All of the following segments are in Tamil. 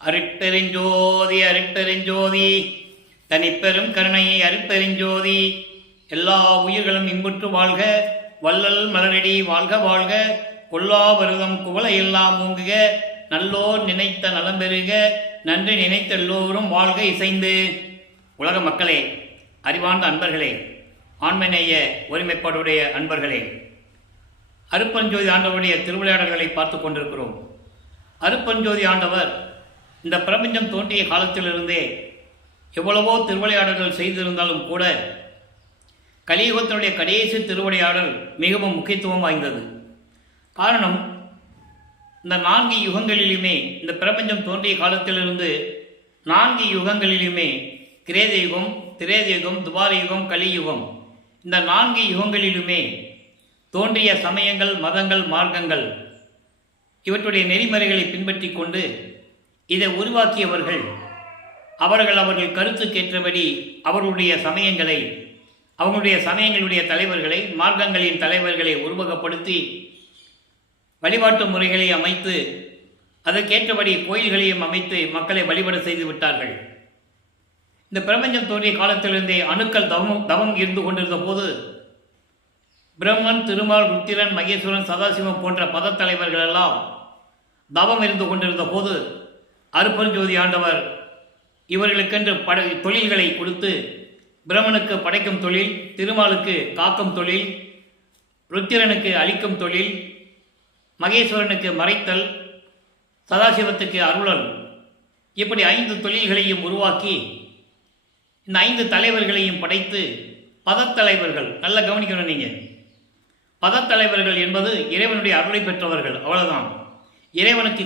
அருட்பெருஞ்சோதி அருட்பெருஞ்சோதி தனிப்பெரும் கருணை அருட்பெருஞ்சோதி. எல்லா உயிர்களும் இன்புற்று வாழ்க, வள்ளல் மலரடி வாழ்க வாழ்க, கொல்லா வருதம் குவளை எல்லாம் ஓங்குக, நல்லோர் நினைத்த நலம் பெறுக, நன்றி நினைத்த எல்லோரும் வாழ்க இசைந்து. உலக மக்களே, அறிவார்ந்த அன்பர்களே, ஆண்மநேய ஒருமைப்பாடுடைய அன்பர்களே, அருட்பெருஞ்சோதி ஆண்டவருடைய திருவிளையாடல்களை பார்த்து கொண்டிருக்கிறோம். அருட்பெருஞ்சோதி ஆண்டவர் இந்த பிரபஞ்சம் தோன்றிய காலத்திலிருந்தே எவ்வளவோ திருவிளையாடல்கள் செய்திருந்தாலும் கூட கலியுகத்தினுடைய கடைசி திருவிளையாடல் மிகவும் முக்கியத்துவம் வாய்ந்தது. காரணம், இந்த 4 யுகங்களிலுமே, இந்த பிரபஞ்சம் தோன்றிய காலத்திலிருந்து 4 யுகங்களிலுமே, கிரேத யுகம், திரேத யுகம், துவார யுகம், கலியுகம், இந்த 4 யுகங்களிலுமே தோன்றிய சமயங்கள், மதங்கள், மார்க்கங்கள் இவற்றுடைய நெறிமுறைகளை பின்பற்றி கொண்டு இதை உருவாக்கியவர்கள் அவர்கள் கருத்துக்கேற்றபடி அவர்களுடைய சமயங்களை, அவங்களுடைய சமயங்களுடைய தலைவர்களை, மார்க்கங்களின் தலைவர்களை உருவகப்படுத்தி வழிபாட்டு முறைகளை அமைத்து அதற்கேற்றபடி கோயில்களையும் அமைத்து மக்களை வழிபட செய்து விட்டார்கள். இந்த பிரபஞ்சம் தோன்றிய காலத்திலிருந்தே அணுக்கள் தவம் இருந்து கொண்டிருந்த போது பிரம்மன், திருமால், ருத்திரன், மகேஸ்வரன், சதாசிவம் போன்ற பத தலைவர்கள் எல்லாம் தவம் இருந்து கொண்டிருந்த போது அருட்பெருஞ்சோதி ஆண்டவர் இவர்களுக்கென்று தொழில்களை கொடுத்து, பிரம்மனுக்கு படைக்கும் தொழில், திருமாலுக்கு காக்கும் தொழில், ருத்திரனுக்கு அழிக்கும் தொழில், மகேஸ்வரனுக்கு மறைத்தல், சதாசிவத்துக்கு அருளல், இப்படி 5 தொழில்களையும் உருவாக்கி இந்த 5 தலைவர்களையும் படைத்து பதத்தலைவர்கள், நல்லா கவனிக்கணும் நீங்கள், பதத்தலைவர்கள் என்பது இறைவனுடைய அருளை பெற்றவர்கள், அவ்வளவுதான். இறைவனுக்கு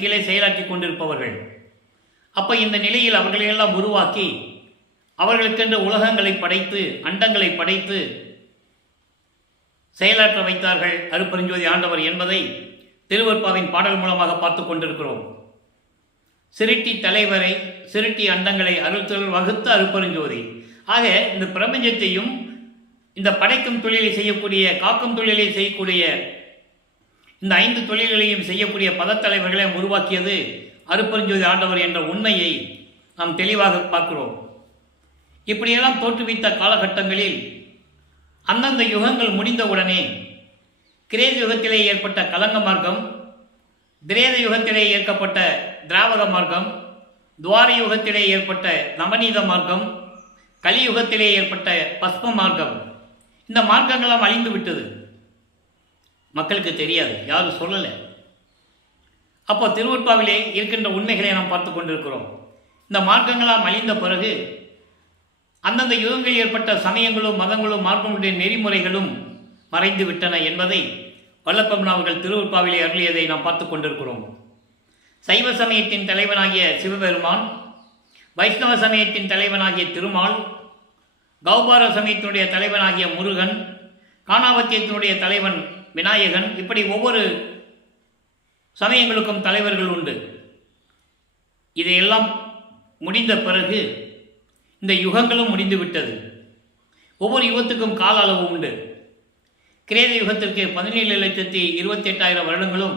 கீழே செயலாற்றி கொண்டிருப்பவர்கள். அப்போ இந்த நிலையில் அவர்களையெல்லாம் உருவாக்கி அவர்களுக்கென்று உலகங்களை படைத்து, அண்டங்களை படைத்து செயலாற்ற வைத்தார்கள் அருட்பெருஞ்சோதி ஆண்டவர் என்பதை திருவருட்பாவின் பாடல் மூலமாக பார்த்து கொண்டிருக்கிறோம். சிருட்டி தலைவரை, சிருட்டி அண்டங்களை அருள்தொழில் வகுத்த அருட்பெருஞ்சோதி. ஆக இந்த பிரபஞ்சத்தையும் இந்த படைக்கும் தொழிலை செய்யக்கூடிய, காக்கும் தொழிலை செய்யக்கூடிய, இந்த 5 தொழில்களையும் செய்யக்கூடிய பதத்தலைவர்களை உருவாக்கியது அருட்பெருஞ்சோதி ஆண்டவர் என்ற உண்மையை நாம் தெளிவாக பார்க்கிறோம். இப்படியெல்லாம் தோற்றுவித்த காலகட்டங்களில் அந்தந்த யுகங்கள் முடிந்தவுடனே கிரேத யுகத்திலே ஏற்பட்ட கலங்க மார்க்கம், திரேத யுகத்திலே ஏற்பட்ட திராவக மார்க்கம், துவார யுகத்திலே ஏற்பட்ட நவநீத மார்க்கம், கலியுகத்திலே ஏற்பட்ட பஸ்ம மார்க்கம், இந்த மார்க்கங்களாம் அழிந்து விட்டது. மக்களுக்கு தெரியாது, யாரும் சொல்லலை. அப்போ திருவருட்பாவிலே இருக்கின்ற உண்மைகளை நாம் பார்த்து கொண்டிருக்கிறோம். இந்த மார்க்கங்களாம் அழிந்த பிறகு அந்தந்த யுகங்களில் ஏற்பட்ட சமயங்களும், மதங்களும், மார்க்கங்களுடைய நெறிமுறைகளும் மறைந்து விட்டன என்பதை வல்லப்பெருமான் அவர்கள் திருவருட்பாவிலே அருளியதை நாம் பார்த்து கொண்டிருக்கிறோம். சைவ சமயத்தின் தலைவனாகிய சிவபெருமான், வைஷ்ணவ சமயத்தின் தலைவனாகிய திருமால், கௌபார சமயத்தினுடைய தலைவனாகிய முருகன், காணாவத்தியத்தினுடைய தலைவன் விநாயகன், இப்படி ஒவ்வொரு சமயங்களுக்கும் தலைவர்கள் உண்டு. இதையெல்லாம் முடிந்த பிறகு இந்த யுகங்களும் முடிந்துவிட்டது. ஒவ்வொரு யுகத்துக்கும் கால அளவு உண்டு. கிரேத யுகத்திற்கு 17,28,000 வருடங்களும்,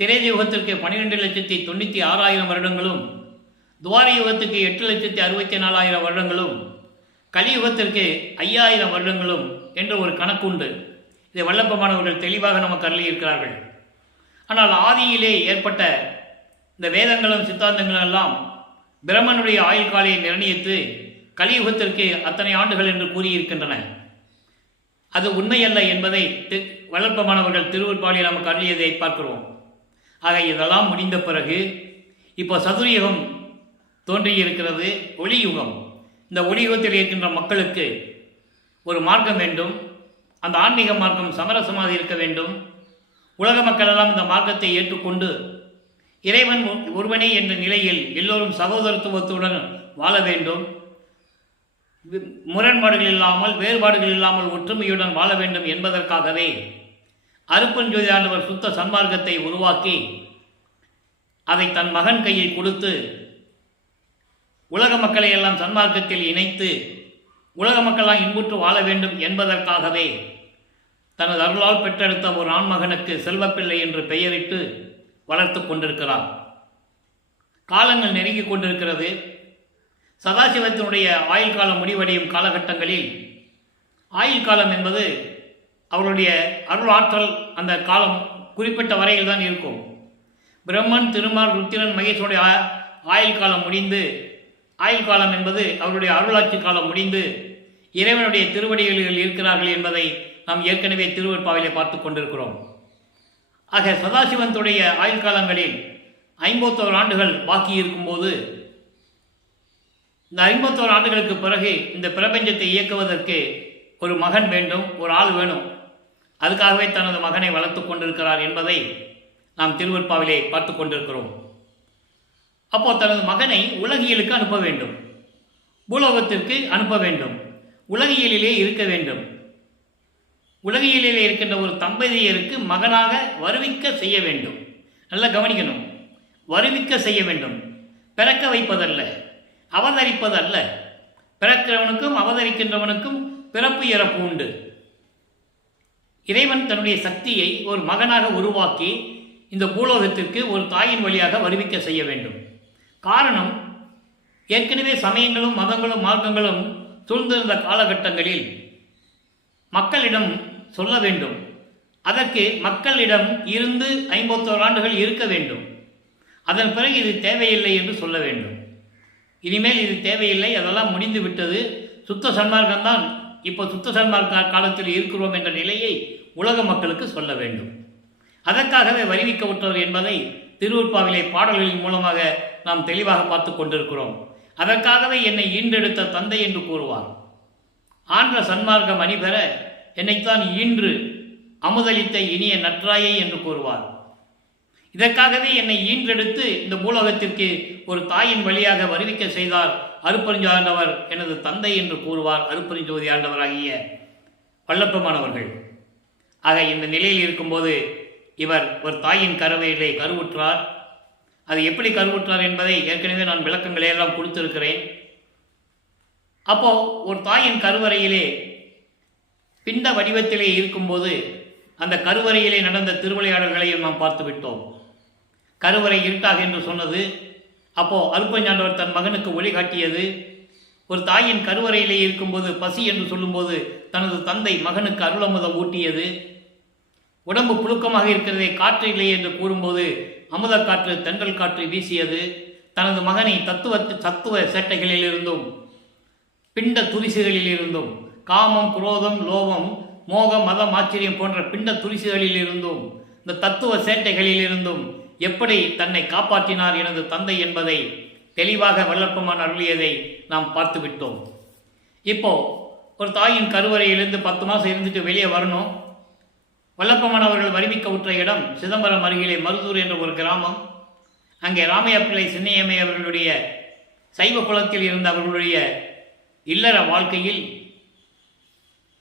திரேத யுகத்திற்கு 12,96,000 வருடங்களும், துவார யுகத்துக்கு 8,64,000 வருடங்களும், கலியுகத்திற்கு 5,000 வருடங்களும் என்று ஒரு கணக்கு உண்டு. இதை வல்லப்பெருமானவர்கள் தெளிவாக நமக்கு அருளியிருக்கிறார்கள். ஆனால் ஆதியிலே ஏற்பட்ட இந்த வேதங்களும் சித்தாந்தங்களும் எல்லாம் பிரம்மனுடைய ஆயுள் காலையை நிர்ணயித்து கலியுகத்திற்கு அத்தனை ஆண்டுகள் என்று கூறியிருக்கின்றன. அது உண்மையல்ல என்பதை வல்லப்பெருமானவர்கள் திருவருட்பாவில் நமக்கு அருளியதை பார்க்கிறோம். ஆக இதெல்லாம் முடிந்த பிறகு இப்போ சதுர்யுகம் தோன்றியிருக்கிறது, ஒளியுகம். இந்த ஒளியுகத்தில் இருக்கின்ற மக்களுக்கு ஒரு மார்க்கம் வேண்டும். அந்த ஆன்மீக மார்க்கம் சமரசமாக இருக்க வேண்டும். உலக மக்கள் எல்லாம் இந்த மார்க்கத்தை ஏற்றுக்கொண்டு இறைவன் ஒருவனே என்ற நிலையில் எல்லோரும் சகோதரத்துவத்துடன் வாழ வேண்டும். முரண்பாடுகள் இல்லாமல், வேறுபாடுகள் இல்லாமல் ஒற்றுமையுடன் வாழ வேண்டும் என்பதற்காகவே அருட்பெருஞ்சோதி ஆண்டவர் சுத்த சன்மார்க்கத்தை உருவாக்கி அதை தன் மகன் கையில் கொடுத்து உலக மக்களை எல்லாம் சன்மார்க்கத்தில் இணைத்து உலக மக்களால் இன்புற்று வாழ வேண்டும் என்பதற்காகவே தனது அருளால் பெற்றெடுத்த ஒரு ஆண்மகனுக்கு செல்வப்பிள்ளை என்று பெயரிட்டு வளர்த்து கொண்டிருக்கிறார். காலங்கள் நெருங்கி கொண்டிருக்கிறது. சதாசிவத்தினுடைய ஆயுள் காலம் முடிவடையும் காலகட்டங்களில் ஆயுள் காலம் என்பது அவருடைய அருள் ஆற்றல் அந்த காலம் குறிப்பிட்ட வரையில் தான் இருக்கும். பிரம்மன், திருமால், ருத்திரன், மகேஸ்வருடைய ஆயுள் காலம் முடிந்து, ஆயுள் காலம் என்பது அவருடைய அருளாட்சி காலம் முடிந்து இறைவனுடைய திருவடிகளில் இருக்கிறார்கள் என்பதை நாம் ஏற்கனவே திருவருட்பாவிலே பார்த்து கொண்டிருக்கிறோம். ஆக சதாசிவனுடைய ஆயுள் காலங்களில் 51 ஆண்டுகள் பாக்கி இருக்கும்போது, இந்த 51 ஆண்டுகளுக்கு பிறகு இந்த பிரபஞ்சத்தை இயக்குவதற்கு ஒரு மகன் வேண்டும், ஒரு ஆள் வேணும். அதுக்காகவே தனது மகனை வளர்த்து கொண்டிருக்கிறார் என்பதை நாம் திருவருட்பாவிலே பார்த்து கொண்டிருக்கிறோம். அப்போ தனது மகனை உலகியலுக்கு அனுப்ப வேண்டும், பூலோகத்திற்கு அனுப்ப வேண்டும், உலகியலிலே இருக்க வேண்டும். உலகியலிலே இருக்கின்ற ஒரு தம்பதியருக்கு மகனாக வருவிக்க செய்ய வேண்டும். நல்லா கவனிக்கணும், வருவிக்க செய்ய வேண்டும். பிறக்க வைப்பதல்ல, அவதரிப்பதல்ல. பிறக்கிறவனுக்கும் அவதரிக்கின்றவனுக்கும் பிறப்பு இறப்பு உண்டு. இறைவன் தன்னுடைய சக்தியை ஒரு மகனாக உருவாக்கி இந்த பூலோகத்திற்கு ஒரு தாயின் வழியாக வருவிக்க செய்ய வேண்டும். காரணம், ஏற்கனவே சமயங்களும் மதங்களும் மார்க்கங்களும் சூழ்ந்திருந்த காலகட்டங்களில் மக்களிடம் சொல்ல வேண்டும். அதற்கு மக்களிடம் இருந்து 51 ஆண்டுகள் இருக்க வேண்டும். அதன் பிறகு இது தேவையில்லை என்று சொல்ல வேண்டும். இனிமேல் இது தேவையில்லை, அதெல்லாம் முடிந்து விட்டது, சுத்த சன்மார்க்கம்தான், இப்போ சுத்த சன்மார்க்க காலத்தில் இருக்கிறோம் என்ற நிலையை உலக மக்களுக்கு சொல்ல வேண்டும். அதற்காகவே வருவிக்க விட்டவர் என்பதை திருவருட்பாவிலே பாடல்களின் மூலமாக நாம் தெளிவாக பார்த்து கொண்டிருக்கிறோம். அதற்காகவே என்னை ஈன்றெடுத்த தந்தை என்று கூறுவார். ஆன்ற சன்மார்க்கம் அணிபெற என்னைத்தான் ஈன்று அமுதளித்த இனிய நற்றாயை என்று கூறுவார். இதற்காகவே என்னை ஈன்றெடுத்து இந்த பூலோகத்திற்கு ஒரு தாயின் வழியாக வருவிக்க செய்தார் அருட்பெருஞ்சோதி ஆண்டவர் எனது தந்தை என்று கூறுவார் அருட்பெருஞ்சோதி ஆண்டவராகிய வல்லப்பமானவர்கள். ஆக இந்த நிலையில் இருக்கும்போது இவர் ஒரு தாயின் கருவையிலே கருவுற்றார். அது எப்படி கருவுற்றார் என்பதை ஏற்கனவே நான் விளக்கங்களையெல்லாம் கொடுத்திருக்கிறேன். அப்போ ஒரு தாயின் கருவறையிலே பிண்ட வடிவத்திலே இருக்கும்போது அந்த கருவறையிலே நடந்த திருவிளையாடல்களையும் நாம் பார்த்து விட்டோம். கருவறை இருட்டாக என்று சொன்னது, அப்போ அருட்பெருஞ்சாண்டவர் தன் மகனுக்கு வழிகாட்டியது. ஒரு தாயின் கருவறையிலே இருக்கும்போது பசி என்று சொல்லும்போது தனது தந்தை மகனுக்கு அருளமுதம் ஊட்டியது. உடம்பு புழுக்கமாக இருக்கிறதே, காற்று இல்லை என்று கூறும்போது அமுத காற்று, தென்றல் காற்று வீசியது. தனது மகனை சத்துவ சேட்டைகளில் இருந்தும் பிண்ட துரிசுகளில் இருந்தும், காமம், குரோதம், லோபம், மோகம், மதம், ஆச்சரியம் போன்ற பிண்ட துரிசுகளில் இருந்தும், இந்த தத்துவ சேட்டைகளில் இருந்தும் எப்படி தன்னை காப்பாற்றினார் எனது தந்தை என்பதை தெளிவாக வல்லப்பமான் அருளியதை நாம் பார்த்து விட்டோம். இப்போ ஒரு தாயின் கருவறையிலிருந்து 10 மாதம் இருந்துட்டு வெளியே வரணும். வல்லப்பமான் அவர்கள் வருவிக்க உற்ற இடம் சிதம்பரம் அருகிலே மருதூர் என்ற ஒரு கிராமம். அங்கே ராமையா பிள்ளை சின்னையம்மை அவர்களுடைய சைவ குலத்தில் இருந்த அவர்களுடைய இல்லற வாழ்க்கையில்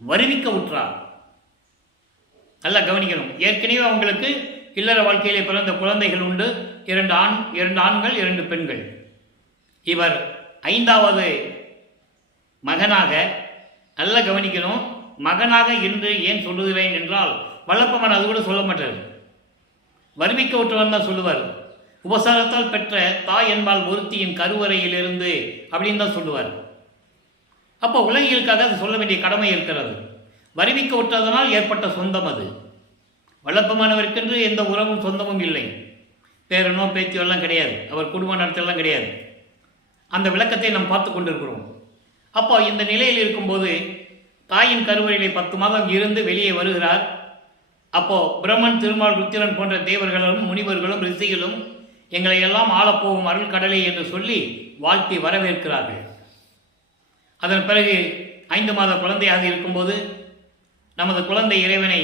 வருவிக்க உற்றார். நல்லா கவனிக்கணும். ஏற்கனவே அவங்களுக்கு இல்லற வாழ்க்கையிலே பிறந்த குழந்தைகள் உண்டு. 2 ஆண்கள் 2 பெண்கள். இவர் 5வது மகனாக, நல்லா கவனிக்கணும், மகனாக என்று ஏன் சொல்லுகிறேன் என்றால் வல்லப்பமான் அது கூட சொல்ல மாட்டார், வருவிக்க விட்டவன் தான் சொல்லுவார். உபசாரத்தால் பெற்ற தாய் என்பால் ஒருத்தியின் கருவறையிலிருந்து அப்படின்னு தான் சொல்லுவார். அப்போ உலகியலுக்காக அது சொல்ல வேண்டிய கடமை இருக்கிறது. வருவிக்க விட்டதனால் ஏற்பட்ட சொந்தம் அது. வல்லப்பமானவருக்கென்று எந்த உறவும் சொந்தமும் இல்லை, பேரனோ பேத்தியோ எல்லாம் கிடையாது, அவர் குடும்ப நடத்தெல்லாம் கிடையாது. அந்த விளக்கத்தை நாம் பார்த்து கொண்டிருக்கிறோம். அப்போ இந்த நிலையில் இருக்கும்போது தாயின் கருவறையிலே 10 மாதம் இருந்து வெளியே வருகிறார். அப்போ பிரம்மன், திருமால், ருத்திரன் போன்ற தேவர்களும் முனிவர்களும் ரிஷிகளும் எங்களை எல்லாம் ஆளப்போகும் அருள் கடலை என்று சொல்லி வாழ்த்தி வரவேற்கிறார்கள். அதன் பிறகு 5 மாத குழந்தையாக இருக்கும்போது நமது குழந்தை இறைவனை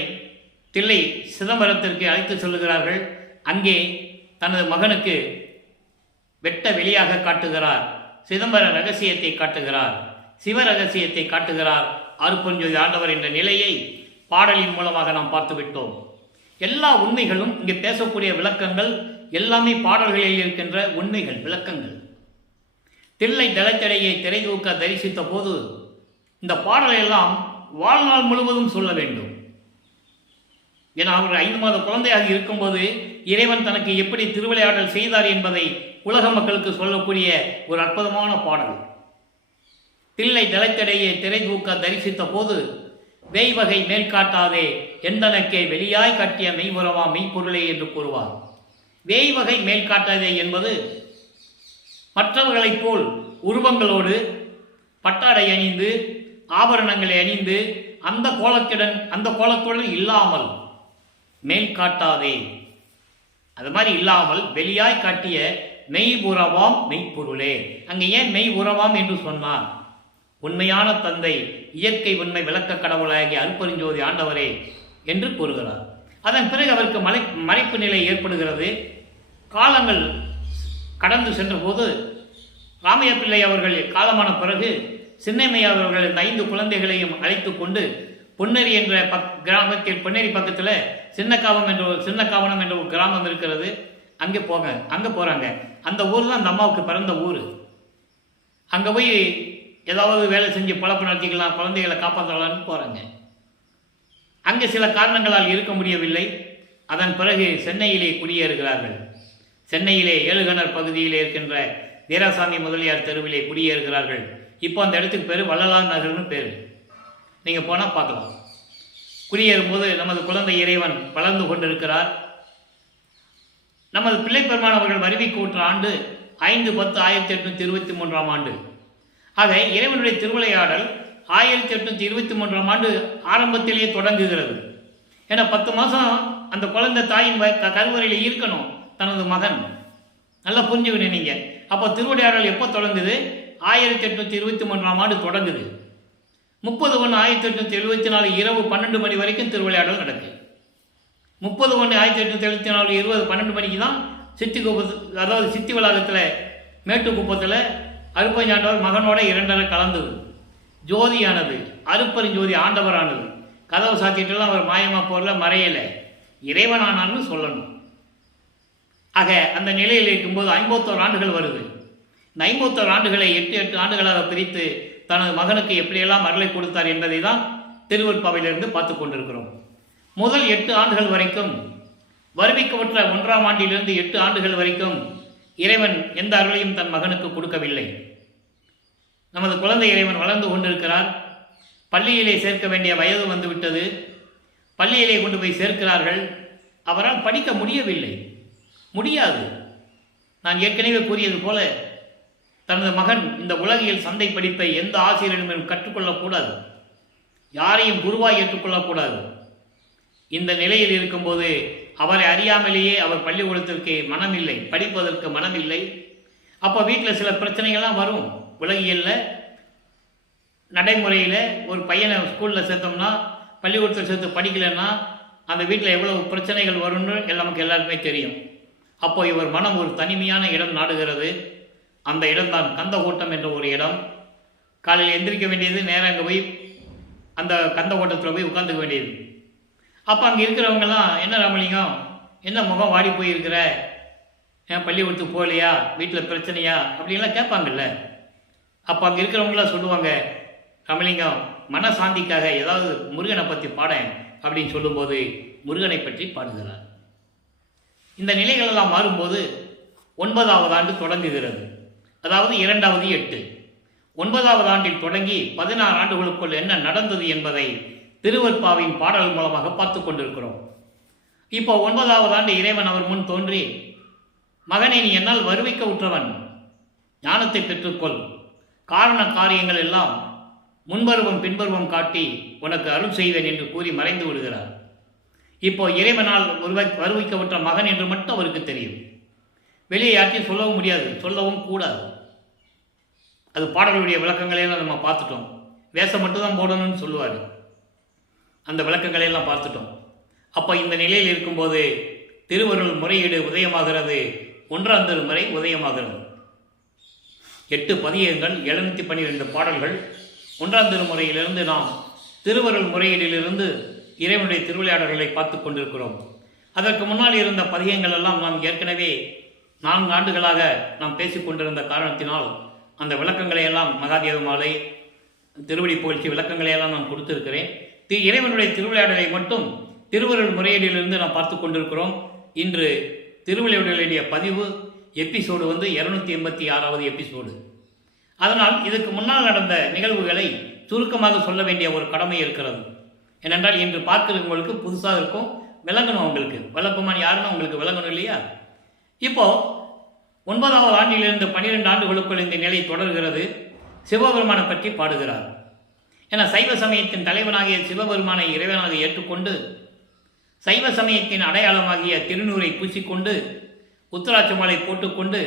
தில்லை சிதம்பரத்திற்கு அழைத்து செல்லுகிறார்கள். அங்கே தனது மகனுக்கு வெட்ட வெளியாக காட்டுகிறார், சிதம்பர ரகசியத்தை காட்டுகிறார், சிவ ரகசியத்தை காட்டுகிறார் அருட்பெருஞ்சோதி ஆண்டவர் என்ற நிலையை பாடலின் மூலமாக நாம் பார்த்துவிட்டோம். எல்லா உண்மைகளும் இங்கே பேசக்கூடிய விளக்கங்கள் எல்லாமே பாடல்களில் இருக்கின்ற உண்மைகள், விளக்கங்கள். தில்லை தலத்தடையை திரை தூக்க தரிசித்த போது இந்த பாடலை எல்லாம் வாழ்நாள் முழுவதும் சொல்ல வேண்டும். ஏன்னா அவர் 5 மாத குழந்தையாக இருக்கும்போது இறைவன் தனக்கு எப்படி திருவிளையாடல் செய்தார் என்பதை உலக மக்களுக்கு சொல்லக்கூடிய ஒரு அற்புதமான பாடல். தில்லை தளைத்தடையே திரை தூக்க தரிசித்த போது வேய்வகை மேல் காட்டாதே எந்தனக்கே வெளியாய் காட்டிய மெய்புறவா மெய்ப்பொருளே என்று கூறுவார். வேய்வகை மேல் காட்டாதே என்பது மற்றவர்களைப் போல் உருவங்களோடு பட்டாடை அணிந்து ஆபரணங்களை அணிந்து அந்த கோலத்துடன் இல்லாமல் மேல் காட்டாதே, அது மாதிரி இல்லாமல் வெளியாய் காட்டிய மெய்புறவாம் மெய்ப்பொருளே. அங்கே ஏன் மெய் உறவாம் என்று சொன்னார்? உண்மையான தந்தை இயற்கை உண்மை விளக்க கடவுளாகிய அருட்பெருஞ்சோதி ஆண்டவரே என்று கூறுகிறார். அதன் பிறகு அவருக்கு மறைப்பு நிலை ஏற்படுகிறது. காலங்கள் கடந்து சென்ற போது ராமைய பிள்ளை அவர்கள் காலமான பிறகு சின்னைமையா அவர்கள் இந்த 5 குழந்தைகளையும் அழைத்து கொண்டு பொன்னேரி என்ற கிராமத்தில், பொன்னேரி பக்கத்தில் சின்னக்காவனம் என்ற ஒரு கிராமம் இருக்கிறது. அங்கே போகிறாங்க. அந்த ஊர் தான் அந்த அம்மாவுக்கு பிறந்த ஊர். அங்கே போய் ஏதாவது வேலை செஞ்சு பழப்பு நடத்திக்கலாம், குழந்தைகளை காப்பாற்றலான்னு போகிறாங்க. அங்கே சில காரணங்களால் இருக்க முடியவில்லை. அதன் பிறகு சென்னையிலே குடியேறுகிறார்கள். சென்னையிலே ஏழுகணர் பகுதியிலே இருக்கின்ற வீராசாமி முதலியார் தெருவிலே குடியேறுகிறார்கள். இப்போ அந்த இடத்துக்கு பேர் வள்ளலார் நகர்னு பேர். நீங்கள் போனால் பார்க்கலாம். குடியேறும்போது நமது குழந்தை இறைவன் வளர்ந்து கொண்டிருக்கிறார். நமது பிள்ளை பெருமான் அவர்கள் வருவிக்கு ஊற்ற ஆண்டு 5/10/1823 ஆண்டு. ஆக இறைவனுடைய திருவிளையாடல் 1823 ஆண்டு ஆரம்பத்திலேயே தொடங்குகிறது. ஏன்னா 10 மாதம் அந்த குழந்தை தாயின் கருவறையில் இருக்கணும் தனது மகன். நல்லா புரிஞ்சுக்கணும் நீங்கள். அப்போ திருவிளையாடல் எப்போ தொடங்குது? 1823 ஆண்டு தொடங்குது. 30/1/1874 இரவு 12 மணி வரைக்கும் திருவிளையாடல் நடக்குது. 30/1/1874 இரவு 12 மணிக்கு தான் சித்தி வளாகத்தில் மேட்டுக்குப்பத்தில் அருட்பெருஞ்சாண்டவர் மகனோட 2 கலந்தது. ஜோதியானது, அருட்பெருஞ்சோதி ஆண்டவரானது. கதவை சாத்திட்டுலாம் அவர் மாயமா போகல, மறையலை, இறைவனானான்னு சொல்லணும். ஆக அந்த நிலையில் இருக்கும்போது 51 ஆண்டுகள் வருது. இந்த 51 ஆண்டுகளை 8 ஆண்டுகளாக பிரித்து தனது மகனுக்கு எப்படியெல்லாம் அருளை கொடுத்தார் என்பதை தான் திருவருட்பாவிலிருந்து பார்த்து கொண்டிருக்கிறோம். முதல் 8 ஆண்டுகள் வரைக்கும், வருவிக்கப்பட்ட 1ஆம் ஆண்டிலிருந்து 8 ஆண்டுகள் வரைக்கும் இறைவன் எந்த அருளையும் தன் மகனுக்கு கொடுக்கவில்லை. நமது குழந்தை இறைவன் வளர்ந்து கொண்டிருக்கிறார். பள்ளியிலே சேர்க்க வேண்டிய வயது வந்துவிட்டது. பள்ளியிலே கொண்டு போய் சேர்க்கிறார்கள். அவரால் படிக்க முடியாது. நான் ஏற்கனவே கூறியது போல தனது மகன் இந்த உலகியல் சந்தை படிப்பை எந்த ஆசிரியரிடமும் கற்றுக்கொள்ளக்கூடாது, யாரையும் குருவாய் ஏற்றுக்கொள்ளக்கூடாது. இந்த நிலையில் இருக்கும்போது அவரை அறியாமலேயே அவர் பள்ளிக்கூடத்திற்கு மனமில்லை, படிப்பதற்கு மனமில்லை. அப்போ வீட்டில் சில பிரச்சனைகள்லாம் வரும். உலகியலில் நடைமுறையில் ஒரு பையனை ஸ்கூலில் சேர்த்தோம்னா, பள்ளிக்கூடத்தில் சேர்த்து படிக்கலைன்னா அந்த வீட்டில் எவ்வளவு பிரச்சனைகள் வரும்னு நமக்கு எல்லாருக்குமே தெரியும். அப்போ இவர் மனம் ஒரு தனிமையான இடம் நாடுகிறது. அந்த இடம்தான் கந்தகோட்டம் என்ற ஒரு இடம். காலையில் எந்திரிக்க வேண்டியது, நேரம் அங்கே போய் அந்த கந்தகோட்டத்தில் போய் உட்காந்துக்க வேண்டியது. அப்போ அங்கே இருக்கிறவங்கெல்லாம், என்ன ராமலிங்கம், என்ன முகம் வாடி போயிருக்கிற, ஏன் பள்ளிக்கூடத்துக்கு போகலையா, வீட்டில் பிரச்சனையா அப்படின்லாம் கேட்பாங்கல்ல. அப்போ அங்கே இருக்கிறவங்களாம் சொல்லுவாங்க, ராமலிங்கம் மனசாந்திக்காக ஏதாவது முருகனை பற்றி பாடேன் அப்படின்னு சொல்லும்போது முருகனை பற்றி பாடுகிறார். இந்த நிலைகளெல்லாம் மாறும்போது 9ஆவது ஆண்டு தொடங்குகிறது. அதாவது 2வது 8. 9ஆவது ஆண்டில் தொடங்கி 16 ஆண்டுகளுக்குள் என்ன நடந்தது என்பதை திருவருட்பாவின் பாடல் மூலமாக பார்த்து கொண்டிருக்கிறோம். இப்போ 9ஆவது ஆண்டு இறைவன் அவர் முன் தோன்றி, மகனை நீ என்னால் வருவிக்க உற்றவன், ஞானத்தை பெற்றுக்கொள், காரண காரியங்கள் எல்லாம் முன்பருவம் பின்பருவம் காட்டி உனக்கு அருள் செய்வேன் என்று கூறி மறைந்து விடுகிறார். இப்போ இறைவனால் வருவிக்கப்பட்ட மகன் என்று மட்டும் அவருக்கு தெரியும். வெளியே யார்ட்டையும் சொல்லவும் முடியாது, சொல்லவும் கூடாது. அது பாடல்களுடைய விளக்கங்களையெல்லாம் நம்ம பார்த்துட்டோம். வேஷம் மட்டும்தான் போடணும்னு சொல்லுவார். அந்த விளக்கங்களையெல்லாம் பார்த்துட்டோம். அப்போ இந்த நிலையில் இருக்கும்போது திருவருள் முறையீடு உதயமாகிறது. 1ஆம் திருமுறை உதயமாகிறது. 8 பதியங்கள், 712 பாடல்கள். 1ஆம் திருமுறையிலிருந்து நாம் திருவருள் முறையீடிலிருந்து இறைவனுடைய திருவிளையாடல்களை பார்த்து கொண்டிருக்கிறோம். அதற்கு முன்னால் இருந்த பதியங்கள் எல்லாம் நாம் ஏற்கனவே 4 ஆண்டுகளாக நாம் பேசிக்கொண்டிருந்த காரணத்தினால் அந்த விளக்கங்களை எல்லாம் மகாதேவ மாலை, திருவடி புகழ்ச்சி விளக்கங்களை எல்லாம் நான் கொடுத்திருக்கிறேன். இறைவனுடைய திருவிளையாடலை மட்டும் திருவருள் முறையீடிலிருந்து நாம் பார்த்து கொண்டிருக்கிறோம். இன்று திருவிளையாடலுடைய பதிவு எபிசோடு 286வது எபிசோடு. அதனால் இதுக்கு முன்னால் நடந்த நிகழ்வுகளை சுருக்கமாக சொல்ல வேண்டிய ஒரு கடமை இருக்கிறது. ஏனென்றால் இன்று பார்க்கிறவங்களுக்கு புதுசாக இருக்கும், விளங்கணும். அவங்களுக்கு வளர்ப்புமான் யாருன்னு உங்களுக்கு விளங்கணும் இல்லையா? இப்போ 9வது ஆண்டிலிருந்து 12 ஆண்டுகளுக்குள் இந்த நிலை தொடர்கிறது. சிவபெருமானை பற்றி பாடுகிறார். என சைவ சமயத்தின் தலைவனாகிய சிவபெருமானை இறைவனாக ஏற்றுக்கொண்டு சைவ சமயத்தின் அடையாளமாகிய திருநூரை பூசிக்கொண்டு உத்தராட்ச மாலை போட்டுக்கொண்டு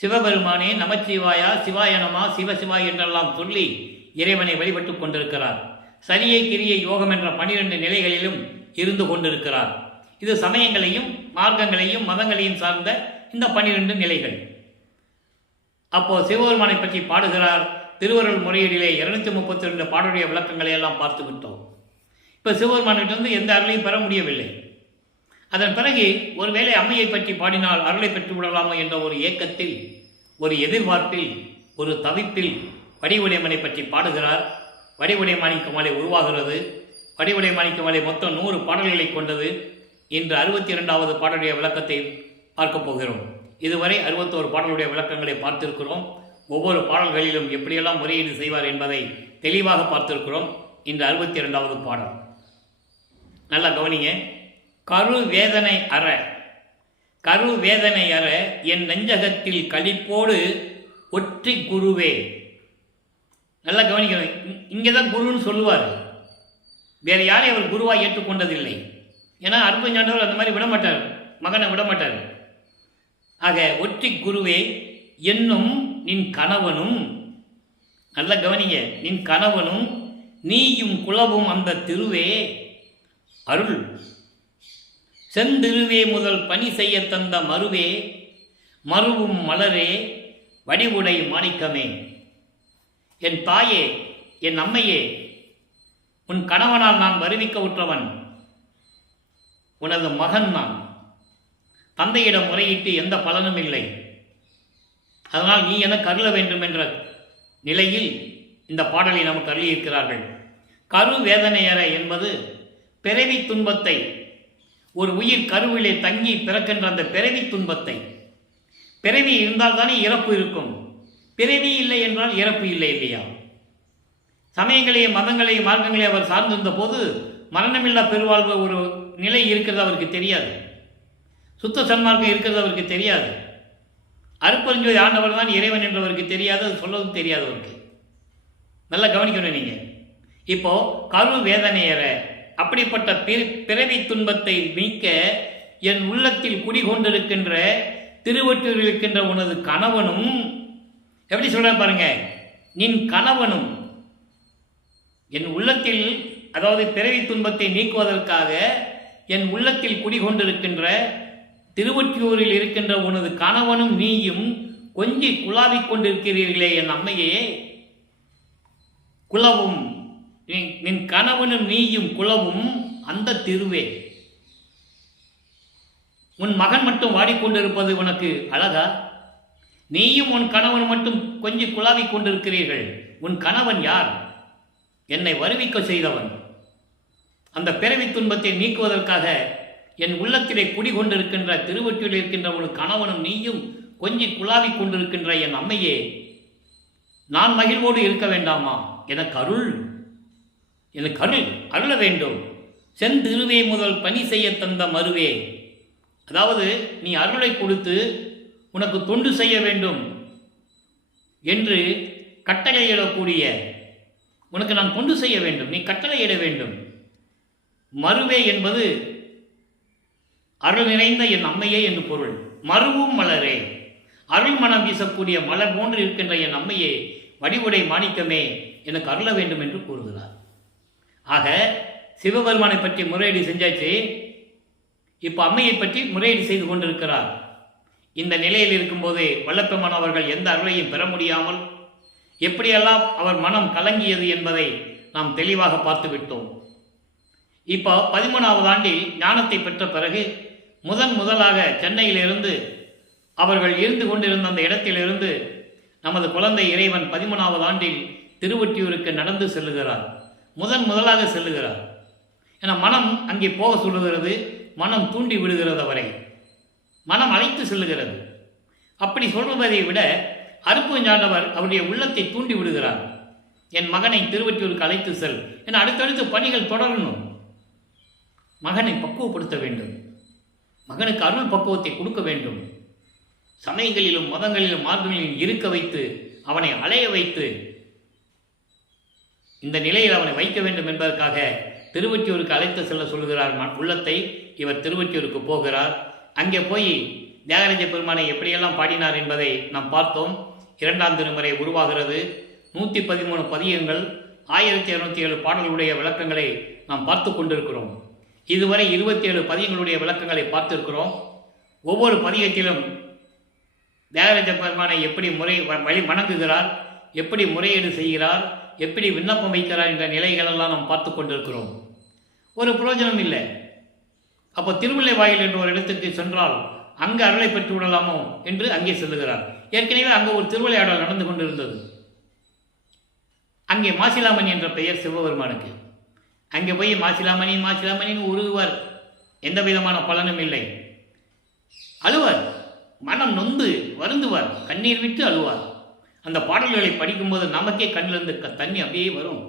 சிவபெருமானே நமச்சிவாயா, சிவாய நமா, சிவசிவாய் என்றெல்லாம் சொல்லி இறைவனை வழிபட்டு கொண்டிருக்கிறார். சரியை கிரியை யோகம் என்ற 12 நிலைகளிலும் இருந்து கொண்டிருக்கிறார். இது சமயங்களையும் மார்க்கங்களையும் மதங்களையும் சார்ந்த இந்த 12 நிலைகள். அப்போ சிவபெருமானை பற்றி பாடுகிறார். திருவருள் முறையீடிலே 232 பாடலுடைய விளக்கங்களை எல்லாம் பார்த்து விட்டோம். இப்போ சிவபெருமானிடமிருந்து எந்த அருளையும் பெற முடியவில்லை. அதன் பிறகு ஒருவேளை அம்மையை பற்றி பாடினால் அருளை பெற்று விடலாமோ என்ற ஒரு ஏக்கத்தில், ஒரு எதிர்பார்ப்பில், ஒரு தவிப்பில் வடிவுடையம்மனை பற்றி பாடுகிறார். வடிவுடை மாணிக்க மாலை உருவாகிறது. வடிவுடை மாணிக்க மாலை மொத்தம் 100 பாடல்களை கொண்டது. இன்று 62வது பாடலுடைய விளக்கத்தை பார்க்க போகிறோம். இதுவரை 61 பாடலுடைய விளக்கங்களை பார்த்திருக்கிறோம். ஒவ்வொரு பாடல்களிலும் எப்படியெல்லாம் முறையீடு செய்வார் என்பதை தெளிவாக பார்த்திருக்கிறோம். இந்த 62வது பாடல் நல்லா கவனிங்க. கரு வேதனை அற, கரு வேதனை அற என் நெஞ்சகத்தில் களிப்போடு ஒற்றி குருவே. நல்லா கவனிக்கணும். இங்கே தான் குருன்னு சொல்லுவார். வேறு யாரையும் அவர் குருவாக ஏற்றுக்கொண்டதில்லை. ஏன்னா அருப்பஞ்சாண்டவர் அந்த மாதிரி விடமாட்டார், மகனை விடமாட்டார். ஆக ஒற்றி குருவே என்னும் நின் கணவனும், நல்ல கவனிங்க, நின் கணவனும் நீயும் குலவும் அந்த திருவே அருள் செந்திருவே முதல் பணி செய்ய தந்த மருவே மருவும் மலரே வடிவுடை மாணிக்கமே. என் தாயே, என் அம்மையே, உன் கணவனால் நான் வருவிக்க உற்றவன். உனது மகன் நான். தந்தையிடம் முறையிட்டு எந்த பலனும் இல்லை. அதனால் நீ எனக்கு அருள வேண்டும் என்ற நிலையில் இந்த பாடலை நமக்கு அருளியிருக்கிறார்கள். கரு வேதனையற என்பது பிறவி துன்பத்தை, ஒரு உயிர் கருவிலே தங்கி பிறக்கின்ற அந்த பிறவி துன்பத்தை, பிறவி இருந்தால் தானே இறப்பு இருக்கும். பிறவி இல்லை என்றால் இறப்பு இல்லை இல்லையா? சமயங்களையும் மதங்களையும் மார்க்கங்களையும் அவர் சார்ந்திருந்த போது மரணமில்லா பெருவாழ்வு ஒரு நிலை இருக்கிறது அவருக்கு தெரியாது. சுத்த சன்மார்க்கம் இருக்கிறது அவருக்கு தெரியாது. அருட்பெருஞ்சோதி ஆண்டவர் தான் இறைவன் என்றவருக்கு தெரியாது. அது சொல்லவும் தெரியாது அவருக்கு. நல்லா கவனிக்கணும் நீங்க. இப்போ கரு வேதனையற, அப்படிப்பட்ட பிறவி துன்பத்தை நீக்க என் உள்ளத்தில் குடிகொண்டிருக்கின்ற திருவொற்றியூரில் இருக்கின்ற உனது கணவனும், எப்படி சொல்ற பாருங்க, நின் கணவனும் என் உள்ளத்தில், அதாவது பிறவி துன்பத்தை நீக்குவதற்காக என் உள்ளத்தில் குடிகொண்டிருக்கின்ற திருவொற்றியூரில் இருக்கின்ற உனது கணவனும் நீயும் கொஞ்சி குழாவிக் கொண்டிருக்கிறீர்களே என் அம்மையே. குலவும், நின் கணவனும் நீயும் குலவும் அந்த திருவே. உன் மகன் மட்டும் வாடிக்கொண்டிருப்பது உனக்கு அழகா? நீயும் உன் கணவன் மட்டும் கொஞ்சம் குழாவிக் கொண்டிருக்கிறீர்கள். உன் கணவன் யார்? என்னை வருவிக்க செய்தவன். அந்த பிறவி துன்பத்தை நீக்குவதற்காக என் உள்ளத்திலே குடிகொண்டிருக்கின்ற திருவொற்றியூரில் இருக்கின்ற உன் கணவனும் நீயும் கொஞ்சம் குழாவிக் கொண்டிருக்கின்ற என் அம்மையே, நான் மகிழ்வோடு இருக்க வேண்டாமா? எனக்கு அருள், எனக்கு அருள வேண்டும். செந்திருவே முதல் பணி செய்ய தந்த மருவே. அதாவது நீ அருளை கொடுத்து உனக்கு தொண்டு செய்ய வேண்டும் என்று கட்டளையிடக்கூடிய, உனக்கு நான் தொண்டு செய்ய வேண்டும், நீ கட்டளையிட வேண்டும். மருவே என்பது அருள் நிறைந்த என் அம்மையே என்று பொருள். மருவும் மலரே, அருள் மனம் வீசக்கூடிய மலர் போன்று இருக்கின்ற என் அம்மையே, வடிவுடை மாணிக்கமே, எனக்கு அருள வேண்டும் என்று கூறுகிறார். ஆக சிவபெருமானை பற்றி முறையீடு செஞ்சாச்சு. இப்போ அம்மையை பற்றி முறையீடு செய்து கொண்டிருக்கிறார். இந்த நிலையில் இருக்கும்போது வல்லப்பெருமான் அவர்கள் எந்த அருளையும் பெற முடியாமல் எப்படியெல்லாம் அவர் மனம் கலங்கியது என்பதை நாம் தெளிவாக பார்த்து விட்டோம். இப்போ 13வது ஆண்டில் ஞானத்தை பெற்ற பிறகு முதலாக சென்னையிலிருந்து அவர்கள் இருந்து கொண்டிருந்த அந்த இடத்திலிருந்து நமது குழந்தை இறைவன் 13வது ஆண்டில் திருவொற்றியூருக்கு நடந்து செல்லுகிறார். முதலாக செல்லுகிறார். ஏன்னா மனம் அங்கே போக சொல்லுகிறது, மனம் தூண்டி விடுகிறது, அவரை மனம் அழைத்து செல்லுகிறது. அப்படி சொல்வதை விட அருட்பெருஞ்சாண்டவர் அவருடைய உள்ளத்தை தூண்டி விடுகிறார். என் மகனை திருவொற்றியூருக்கு அழைத்து செல் என அடுத்தடுத்து பணிகள் தொடரணும். மகனை பக்குவப்படுத்த வேண்டும், மகனுக்கு அருள் பக்குவத்தை கொடுக்க வேண்டும். சமயங்களிலும் மதங்களிலும் மார்க்கங்களிலும் இருக்க வைத்து அவனை அலைய வைத்து இந்த நிலையில் அவனை வைக்க வேண்டும் என்பதற்காக திருவொற்றியூருக்கு அழைத்து செல்ல சொல்கிறார் உள்ளத்தை. இவர் திருவொற்றியூருக்கு போகிறார். அங்கே போய் தியாகராஜ பெருமானை எப்படியெல்லாம் பாடினார் என்பதை நாம் பார்த்தோம். 2ஆம் திருமுறை உருவாகிறது. 113 பதியங்கள், 1207 பாடல்களுடைய விளக்கங்களை நாம் பார்த்து கொண்டிருக்கிறோம். இதுவரை 27 பதியங்களுடைய விளக்கங்களை பார்த்திருக்கிறோம். ஒவ்வொரு பதியத்திலும் தியாகராஜ பெருமானை எப்படி வழி வணங்குகிறார், எப்படி முறையீடு செய்கிறார், எப்படி விண்ணப்பம் வைக்கிறார் என்ற நிலைகளெல்லாம் நாம் பார்த்து கொண்டிருக்கிறோம். ஒரு பிரயோஜனம் இல்லை. அப்போ திருமுல்லை வாயில் என்ற ஒரு இடத்துக்கு சென்றால் அங்கு அருளை பெற்று விடலாமோ என்று அங்கே செல்லுகிறார். ஏற்கனவே அங்கே ஒரு திருவிளையாடல் நடந்து கொண்டிருந்தது. அங்கே மாசிலாமணி என்ற பெயர் சிவபெருமானுக்கு. அங்கே போய் மாசிலாமணின்னு உருகுவார். எந்த விதமான பலனும் இல்லை. அழுவார், மனம் நொந்து வருந்துவார், கண்ணீர் விட்டு அழுவார். அந்த பாடல்களை படிக்கும்போது நமக்கே கண்ணிலிருந்து தண்ணி அப்படியே வரும்,